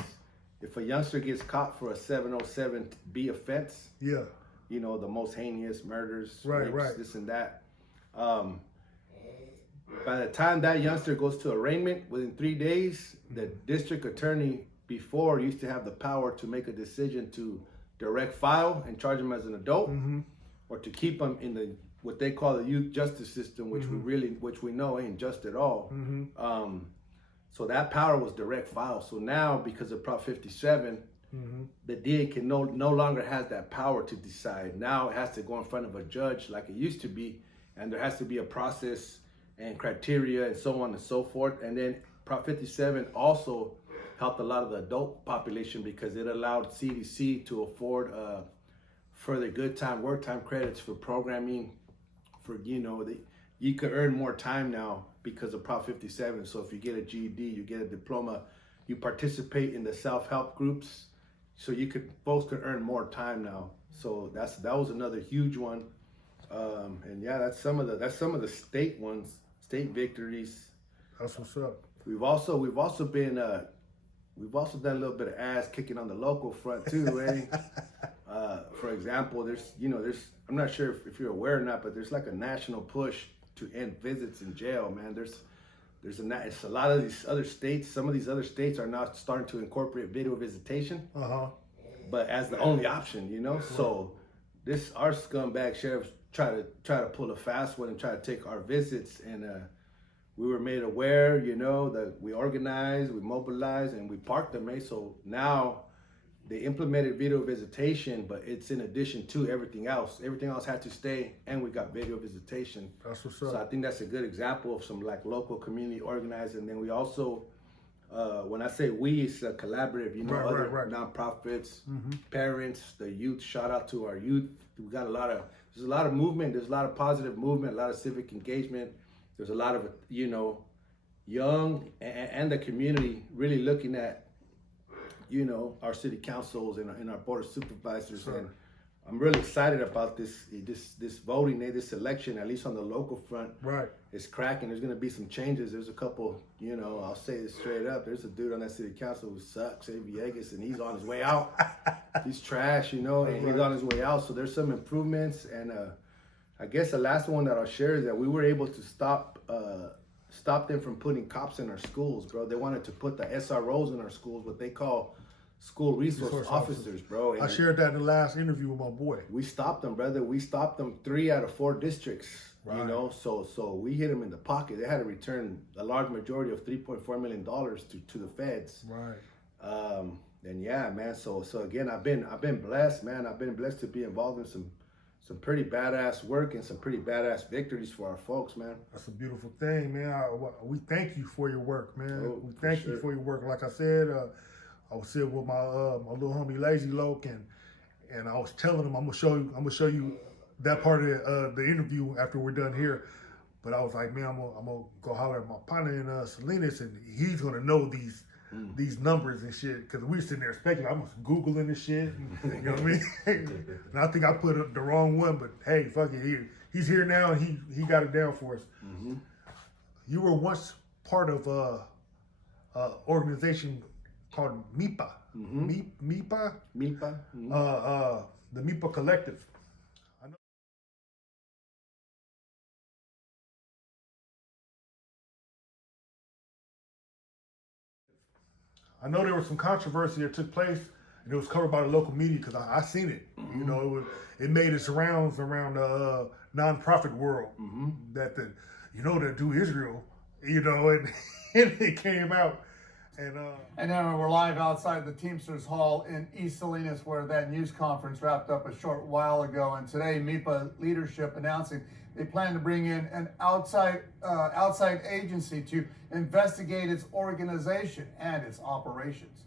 if a youngster gets caught for a 707B offense, you know, the most heinous murders, rapes, this and that. By the time that youngster goes to arraignment, within 3 days, the district attorney before used to have the power to make a decision to direct file and charge him as an adult, or to keep him in the what they call the youth justice system, which we know ain't just at all. So that power was direct file. So now, because of Prop 57, the DA can no longer has that power to decide. Now it has to go in front of a judge like it used to be, and there has to be a process and criteria and so on and so forth. And then Prop 57 also helped a lot of the adult population because it allowed CDC to afford further good time, work time credits for programming. For, you know, you could earn more time now because of Prop 57. So if you get a GED, you get a diploma, you participate in the self-help groups, so folks could earn more time now. So that was another huge one. And yeah, that's some of the state ones, state victories. That's what's up. We've also done a little bit of ass kicking on the local front too, eh? For example, there's I'm not sure if you're aware or not, but there's like a national push to end visits in jail, man. It's a lot of these other states. Some of these other states are now starting to incorporate video visitation, but as the only option, you know. So our scumbag sheriffs try to pull a fast one and try to take our visits, and we were made aware, you know, that we organized, we mobilized, and we parked them, eh? So now they implemented video visitation, but it's in addition to everything else. Everything else had to stay, and we got video visitation. That's what's up. So I think that's a good example of some like local community organizing. And then we also, when I say we, it's a collaborative, you know, other nonprofits, parents, the youth. Shout out to our youth. We got there's a lot of movement. There's a lot of positive movement, a lot of civic engagement. There's a lot of, you know, young and the community really looking at, you know, our city councils and our board of supervisors. And I'm really excited about this voting day, this election, at least on the local front. It's cracking. There's going to be some changes. There's a couple, you know, I'll say this straight up. There's a dude on that city council who sucks, A. Villegas, and he's on his way out. He's trash, you know, and he's on his way out. So there's some improvements. And I guess the last one that I'll share is that we were able to stop them from putting cops in our schools, bro. They wanted to put the SROs in our schools, what they call school resource officers, bro. And I shared that in the last interview with my boy. We stopped them, brother. We stopped them 3 out of 4 districts, you know. So we hit them in the pocket. They had to return a large majority of $3.4 million to the feds. And yeah, man. So again, I've been blessed, man. I've been blessed to be involved in some pretty badass work and some pretty badass victories for our folks, man. That's a beautiful thing, man. We thank you for your work, man. We thank you for your work. Like I said, I was sitting with my little homie Lazy Loke, and I was telling him I'm gonna show you that part of the interview after we're done here. But I was like, man, I'm gonna go holler at my partner in Salinas, and he's gonna know these these numbers and shit, because we were sitting there speculating. I was Googling this shit, you know what I mean? And I think I put the wrong one, but hey, fuck it, he's here now, and he got it down for us. You were once part of a organization called MIPA. MIPA? Milpa. The MIPA Collective. I know there was some controversy that took place, and it was covered by the local media because I seen it. You know, it made its rounds around the nonprofit world that that do Israel, and it came out. And then we're live outside the Teamsters Hall in East Salinas, where that news conference wrapped up a short while ago. And today, MIPA leadership announcing they plan to bring in an outside agency to investigate its organization and its operations.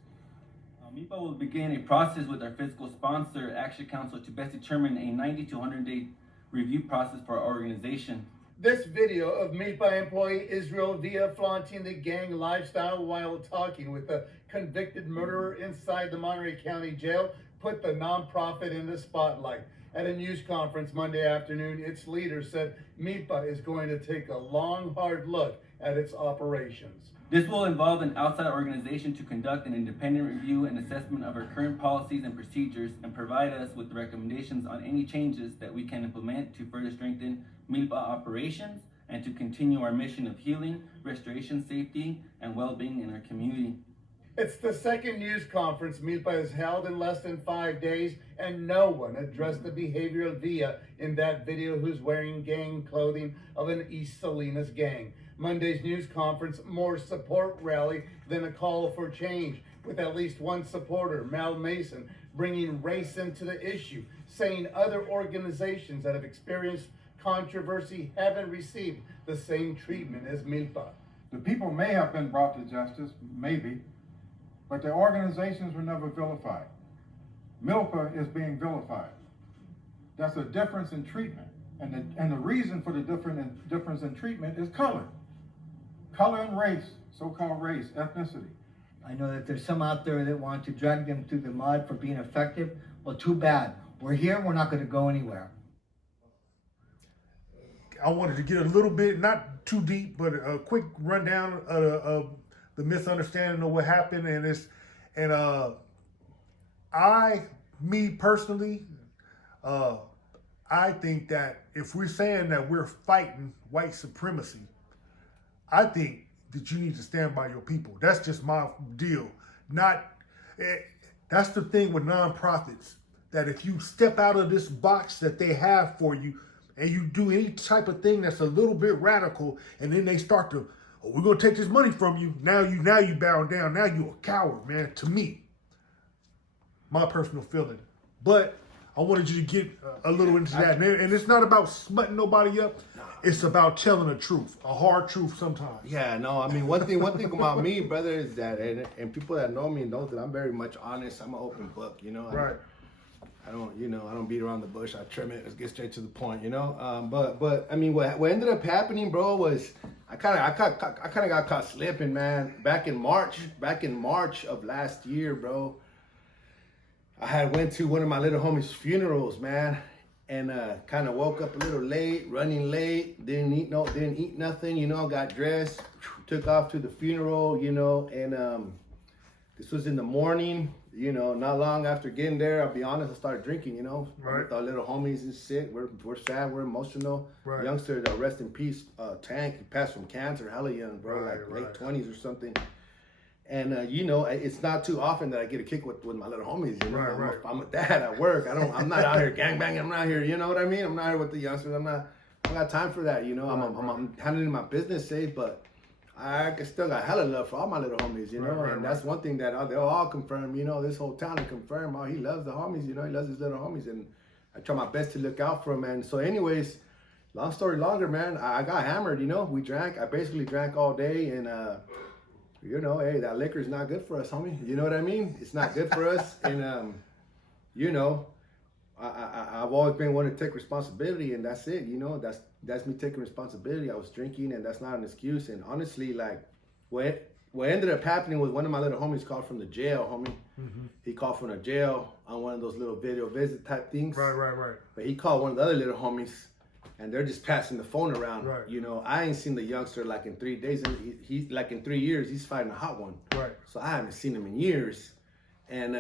MIPA will begin a process with our fiscal sponsor, Action Council, to best determine a 90 to 100 day review process for our organization. This video of MIPA employee Israel Villa flaunting the gang lifestyle while talking with a convicted murderer inside the Monterey County Jail put the nonprofit in the spotlight. At a news conference Monday afternoon, its leader said MIPA is going to take a long, hard look at its operations. This will involve an outside organization to conduct an independent review and assessment of our current policies and procedures and provide us with recommendations on any changes that we can implement to further strengthen MIPA operations and to continue our mission of healing, restoration, safety, and well-being in our community. It's the second news conference MIPA has held in less than 5 days, and no one addressed the behavior of Villa in that video, who's wearing gang clothing of an East Salinas gang. Monday's news conference, more support rally than a call for change, with at least one supporter, Mal Mason, bringing race into the issue, saying other organizations that have experienced controversy haven't received the same treatment as MIPA. The people may have been brought to justice, maybe, but the organizations were never vilified. MIPA is being vilified. That's a difference in treatment. And the reason for the difference in treatment is color. Color and race, so-called race, ethnicity. I know that there's some out there that want to drag them through the mud for being effective. Well, too bad. We're here, we're not going to go anywhere. I wanted to get a little bit, not too deep, but a quick rundown of the misunderstanding of what happened. Me personally, I think that if we're saying that we're fighting white supremacy, I think that you need to stand by your people. That's just my deal. That's the thing with nonprofits, that if you step out of this box that they have for you and you do any type of thing that's a little bit radical, and then they start to, oh, we're gonna take this money from you. Now you bow down. Now you're a coward, man. To me, my personal feeling. But I wanted you to get a little into that. And it's not about smutting nobody up. It's about telling the truth, a hard truth sometimes. Yeah, no, I mean, one thing about me, brother, is that, and people that know me know that I'm very much honest. I'm an open book, Right. I don't beat around the bush. I trim it. Let's get straight to the point, But I mean, what ended up happening, bro, was I kind of got caught slipping, man. Back in March of last year, bro, I had went to one of my little homies' funerals, man, and kind of woke up a little late, running late. Didn't eat nothing, Got dressed, took off to the funeral, and this was in the morning. Not long after getting there, I'll be honest, I started drinking, Right. With our little homies and shit. We're sad, we're emotional. Right. Youngster, rest in peace, Tank, he passed from cancer, hella young, bro, late 20s or something. And it's not too often that I get a kick with my little homies, Right. I'm a dad at work. I'm not out here gangbanging. I'm not here, you know what I mean? I'm not here with the youngsters. I don't got time for that, I'm handling my business safe, but I still got hella love for all my little homies, and that's one thing that they'll all confirm, this whole town will confirm, he loves the homies, he loves his little homies, and I try my best to look out for him. And so anyways, long story longer, man, I got hammered, we drank. I basically drank all day, and hey, that liquor is not good for us, homie. You know what I mean? It's not good for us, and I've always been one to take responsibility, and that's it. That's me taking responsibility. I was drinking, and that's not an excuse. And honestly, like, what ended up happening was one of my little homies called from the jail, homie. He called from the jail on one of those little video visit type things. Right. But he called one of the other little homies, and they're just passing the phone around. Right. You know, I ain't seen the youngster like in 3 days, and he's like in 3 years, he's fighting a hot one. Right. So I haven't seen him in years. And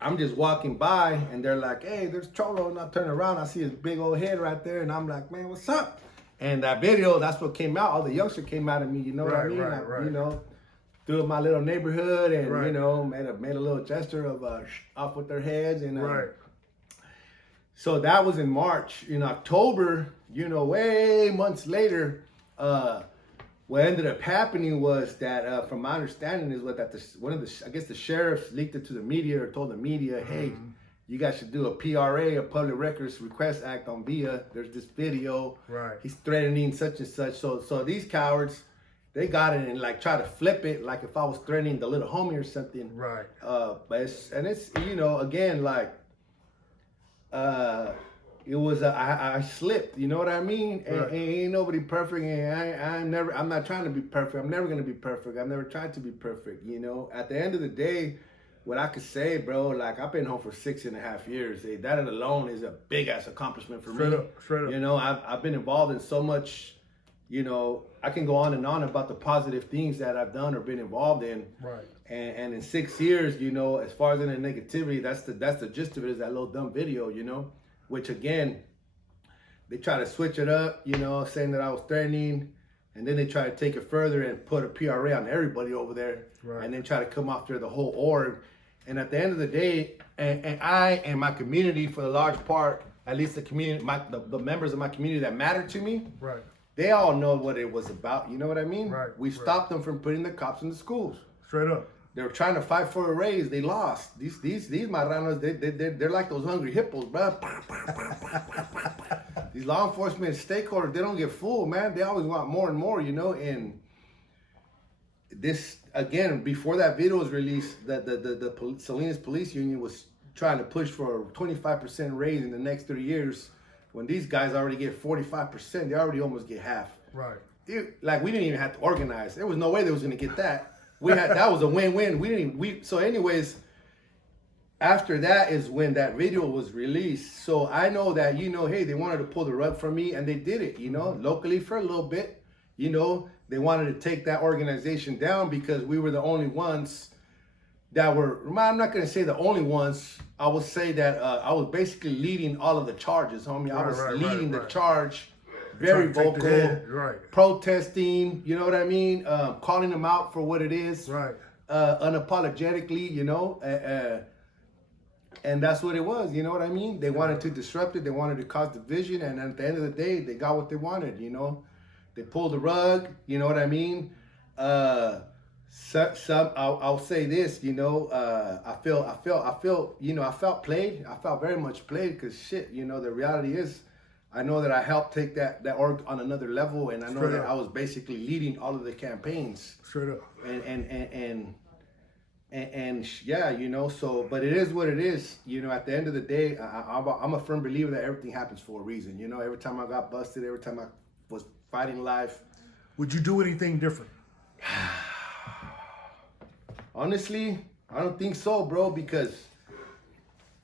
I'm just walking by, and they're like, hey, there's Cholo. And I turn around, I see his big old head right there, and I'm like, man, what's up? And that video, that's what came out. All the youngster came out of me, you know what I mean? Right. You know, through my little neighborhood, and, Right. you know, made a little gesture of off with their heads. And Right. so that was in March. In October, you know, way months later, what ended up happening was that, from my understanding, is what that I guess the sheriffs leaked it to the media or told the media, hey, you guys should do a PRA, a Public Records Request Act on Villa. There's this video. Right. He's threatening such and such. So these cowards, they got it and like try to flip it like if I was threatening the little homie or something. Right. But it's you know, again, like it was I slipped, you know what I mean? Right. Ain't nobody perfect, and I'm not trying to be perfect. I'm never gonna be perfect. I've never tried to be perfect, you know. At the end of the day, what I could say, bro, like I've been home for 6.5 years. That alone is a big ass accomplishment for me. Straight up. You know, I've been involved in so much. You know, I can go on and on about the positive things that I've done or been involved in. Right. And in 6 years, you know, as far as in the negativity, that's the gist of it, is that little dumb video, you know, which again, they try to switch it up, you know, saying that I was threatening, and then they try to take it further and put a PRA on everybody over there, Right. and then try to come after the whole org. And at the end of the day, and I and my community, for the large part, at least the community, the members of my community that matter to me, Right. they all know what it was about. You know what I mean? Right, We right. stopped them from putting the cops in the schools. Straight up. They were trying to fight for a raise. They lost. These marranos, they're like those hungry hippos, bro. These law enforcement stakeholders, they don't get fooled, man. They always want more and more, you know. And this, again, before that video was released, the Salinas Police Union was trying to push for a 25% raise in the next 3 years. When these guys already get 45%, they already almost get half. Right. Like, we didn't even have to organize. There was no way they was gonna get that. That was a win-win. So anyways, after that is when that video was released. So I know that, you know, hey, they wanted to pull the rug from me, and they did it, you know, locally for a little bit. You know, they wanted to take that organization down because we were the only ones that were, I'm not gonna say the only ones. I will say that I was basically leading all of the charges, homie. I was leading the charge. Very Trying to take the vocal, head, right. protesting, you know what I mean? Calling them out for what it is, Right. Unapologetically, you know? And that's what it was, you know what I mean? They wanted to disrupt it, they wanted to cause division, and at the end of the day, they got what they wanted, you know? They pulled the rug, you know what I mean? I'll say this, you know, I feel, you know, I felt played. I felt very much played because shit, you know, the reality is, I know that I helped take that org on another level, and I know that I was basically leading all of the campaigns. Straight up. And yeah, you know, so, but it is what it is. You know, at the end of the day, I'm a firm believer that everything happens for a reason. You know, every time I got busted, every time I was fighting life. Would you do anything different? Honestly, I don't think so, bro, because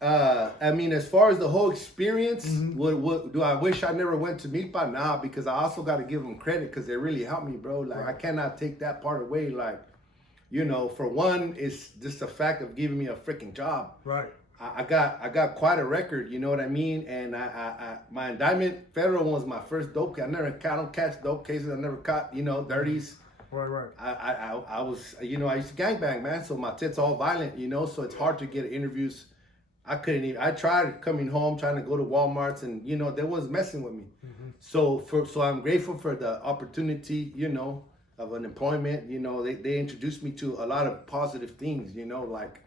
I mean, as far as the whole experience, do I wish I never went to Milpa? Nah, because I also got to give them credit because they really helped me, bro. Like, I cannot take that part away. Like, you know, for one, it's just the fact of giving me a freaking job. Right. I got quite a record, you know what I mean? And my indictment, federal one, was my first dope case. I don't catch dope cases. I never caught, you know, dirties. Right. I was, you know, I used to gangbang, man. So my tits all violent, you know, so it's hard to get interviews. I couldn't even, I tried coming home, trying to go to Walmart's, and, you know, they was messing with me. So I'm grateful for the opportunity, you know, of an employment. You know, they introduced me to a lot of positive things, you know, like,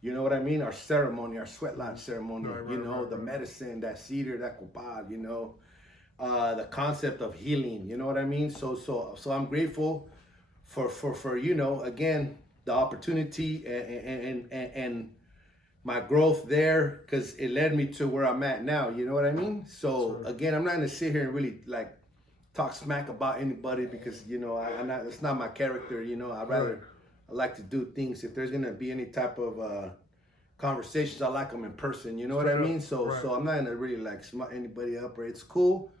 you know what I mean? Our ceremony, our sweat lodge ceremony, you know, the medicine, that cedar, that copal, you know, the concept of healing, you know what I mean? So I'm grateful for you know, again, the opportunity and my growth there, because it led me to where I'm at now, you know what I mean? So again, I'm not gonna sit here and really like talk smack about anybody because, you know, I'm not, it's not my character, you know. I'd rather I like to do things. If there's gonna be any type of conversations, I like them in person. You know what I mean? So I'm not gonna really like smut anybody up. Or it's cool.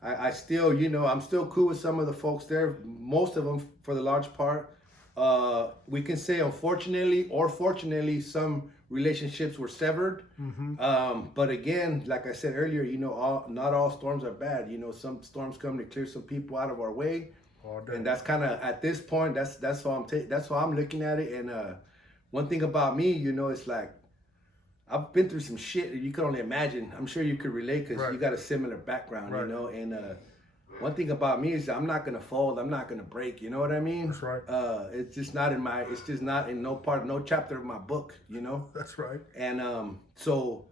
I still, I'm still cool with some of the folks there. Most of them, for the large part. We can say, unfortunately or fortunately, some relationships were severed. But again, like I said earlier, not all storms are bad. Some storms come to clear some people out of our way, and that's kind of at this point. That's how I'm looking at it. And one thing about me, it's like I've been through some shit that you could only imagine. I'm sure you could relate because you got a similar background, And one thing about me is I'm not gonna fold. I'm not gonna break. You know what I mean? That's right. It's just not in no chapter of my book. That's right. And so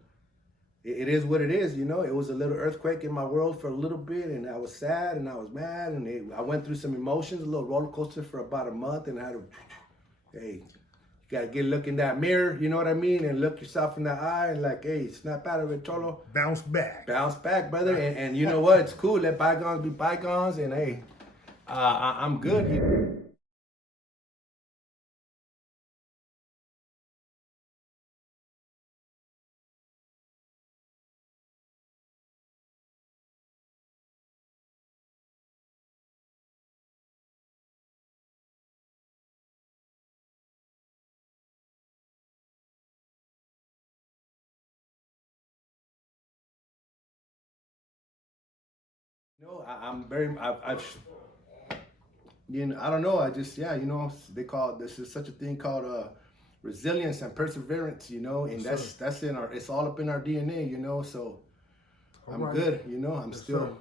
it is what it is. It was a little earthquake in my world for a little bit, and I was sad and I was mad, and I went through some emotions, a little roller coaster for about a month, and I had to, hey. You gotta look in that mirror, you know what I mean, and look yourself in the eye and like, hey, snap out of it, Cholo. Bounce back. Bounce back, brother. And you know what? It's cool. Let bygones be bygones. And hey, I'm good. I don't know. They call this is such a thing called resilience and perseverance, and that's it's all up in our DNA, so I'm good, I'm still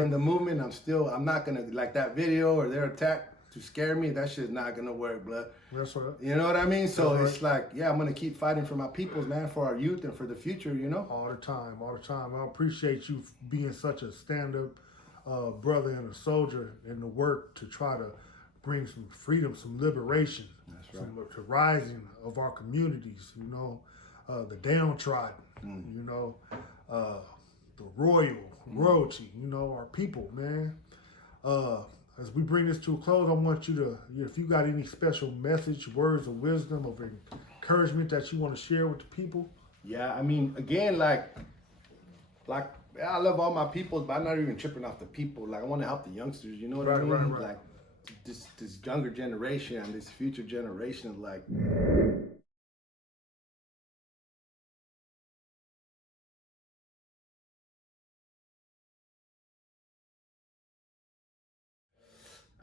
in the movement. I'm not gonna like that video or their attack to scare me. That shit's not gonna work, blood. That's right. You know what I mean? So it's like, I'm gonna keep fighting for my peoples, man, for our youth and for the future, All the time. I appreciate you being such a stand-up brother and a soldier in the work to try to bring some freedom, some liberation, to rising of our communities, the downtrodden, the royalty, our people, man. As we bring this to a close, I want you to, if you got any special message, words of wisdom, of encouragement that you want to share with the people. Yeah, I mean, again, like I love all my people, but I'm not even tripping off the people. Like, I want to help the youngsters, you know what I mean? Right. Like, this younger generation and this future generation, like...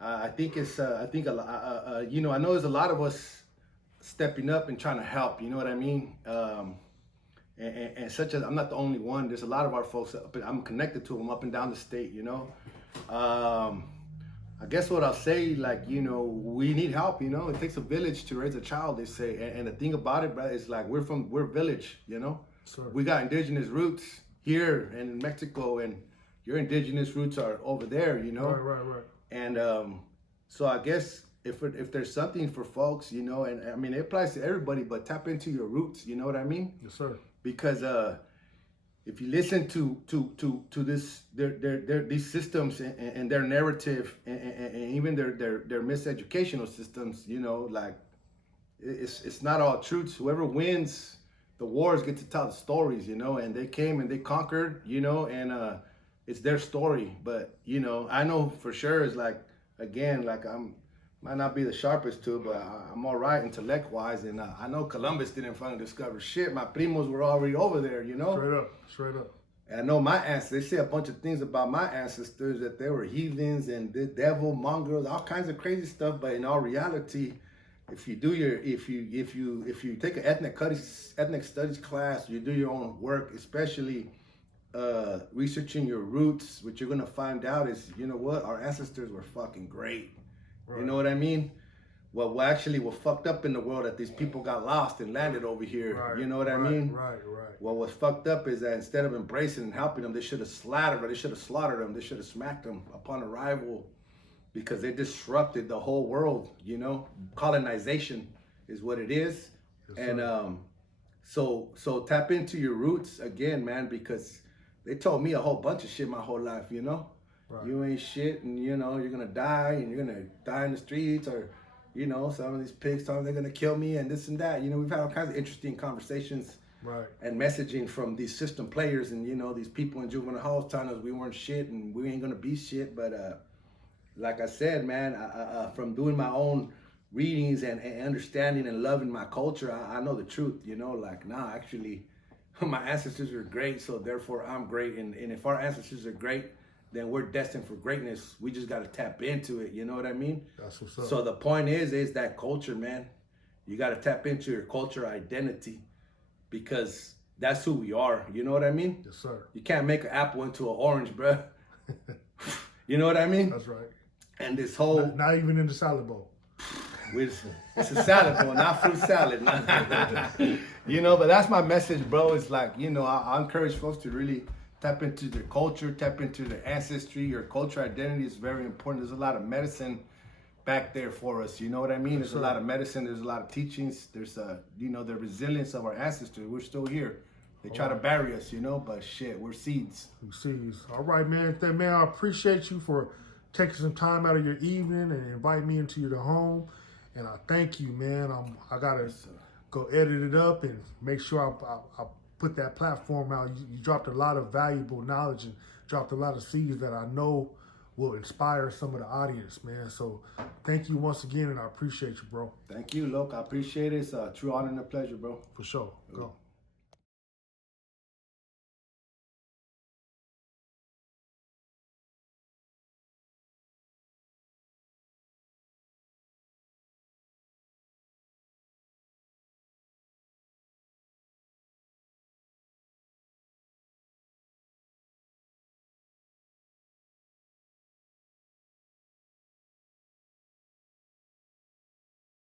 I think I know there's a lot of us stepping up and trying to help, you know what I mean? And such as I'm not the only one. There's a lot of our folks I'm connected to them up and down the state, I guess what I'll say, like, we need help, it takes a village to raise a child, they say. And the thing about it, bro, is like we're village, Sure. We got indigenous roots here in Mexico, and your indigenous roots are over there, Right. And so I guess if there's something for folks, and I mean it applies to everybody, but tap into your roots, you know what I mean? Yes, sir. Because if you listen to this these systems and their narrative and even their miseducational systems, like it's not all truths. Whoever wins the wars get to tell the stories, and they came and they conquered, and it's their story. But I know for sure it's like, again, like might not be the sharpest tool, but I'm all right intellect wise, and I know Columbus didn't fucking discover shit. My primos were already over there, Straight up. And I know my ancestors, they say a bunch of things about my ancestors, that they were heathens and the devil, mongrels, all kinds of crazy stuff. But in all reality, if you take an ethnic studies class, you do your own work, especially researching your roots, what you're gonna find out is, our ancestors were fucking great. Right. You know what I mean? What fucked up in the world that these people got lost and landed over here. Right, you know what I mean? Right. What was fucked up is that instead of embracing and helping them, they should have slaughtered them. They should have smacked them upon arrival, because they disrupted the whole world. Colonization is what it is. Yes, and so tap into your roots again, man, because they told me a whole bunch of shit my whole life. Right. You ain't shit, and you're gonna die, and you're gonna die in the streets, or You know, some of these pigs tell me they're gonna kill me and this and that. You know, we've had all kinds of interesting conversations Right. and messaging from these system players and, you know, these people in juvenile halls telling us we weren't shit and we ain't gonna be shit. But like I said, man, from doing my own readings and understanding and loving my culture, I know the truth, you know, like, nah, actually, my ancestors are great, so therefore I'm great. And if our ancestors are great, then we're destined for greatness. We just got to tap into it, you know what I mean? That's what's up. So the point is that culture, man. You got to tap into your culture identity because that's who we are, you know what I mean? Yes, sir. You can't make an apple into an orange, bruh. You know what I mean? That's right. And this whole... Not even in the salad bowl. It's a salad bowl, not fruit salad. You know, but that's my message, bro. It's like, you know, I encourage folks to really tap into their culture, tap into their ancestry. Your culture identity is very important. There's a lot of medicine back there for us. You know what I mean? There's a lot of medicine. There's a lot of teachings. There's you know, the resilience of our ancestors. We're still here. They try to bury us, you know, but shit, we're seeds. Seeds. All right, man. Man, I appreciate you for taking some time out of your evening and inviting me into your home. And I thank you, man. I gotta go edit it up and make sure I put that platform out. You dropped a lot of valuable knowledge and dropped a lot of seeds that I know will inspire some of the audience, man. So thank you once again, and I appreciate you, bro. Thank you, Loc. I appreciate it. It's a true honor and a pleasure, bro. For sure. Go.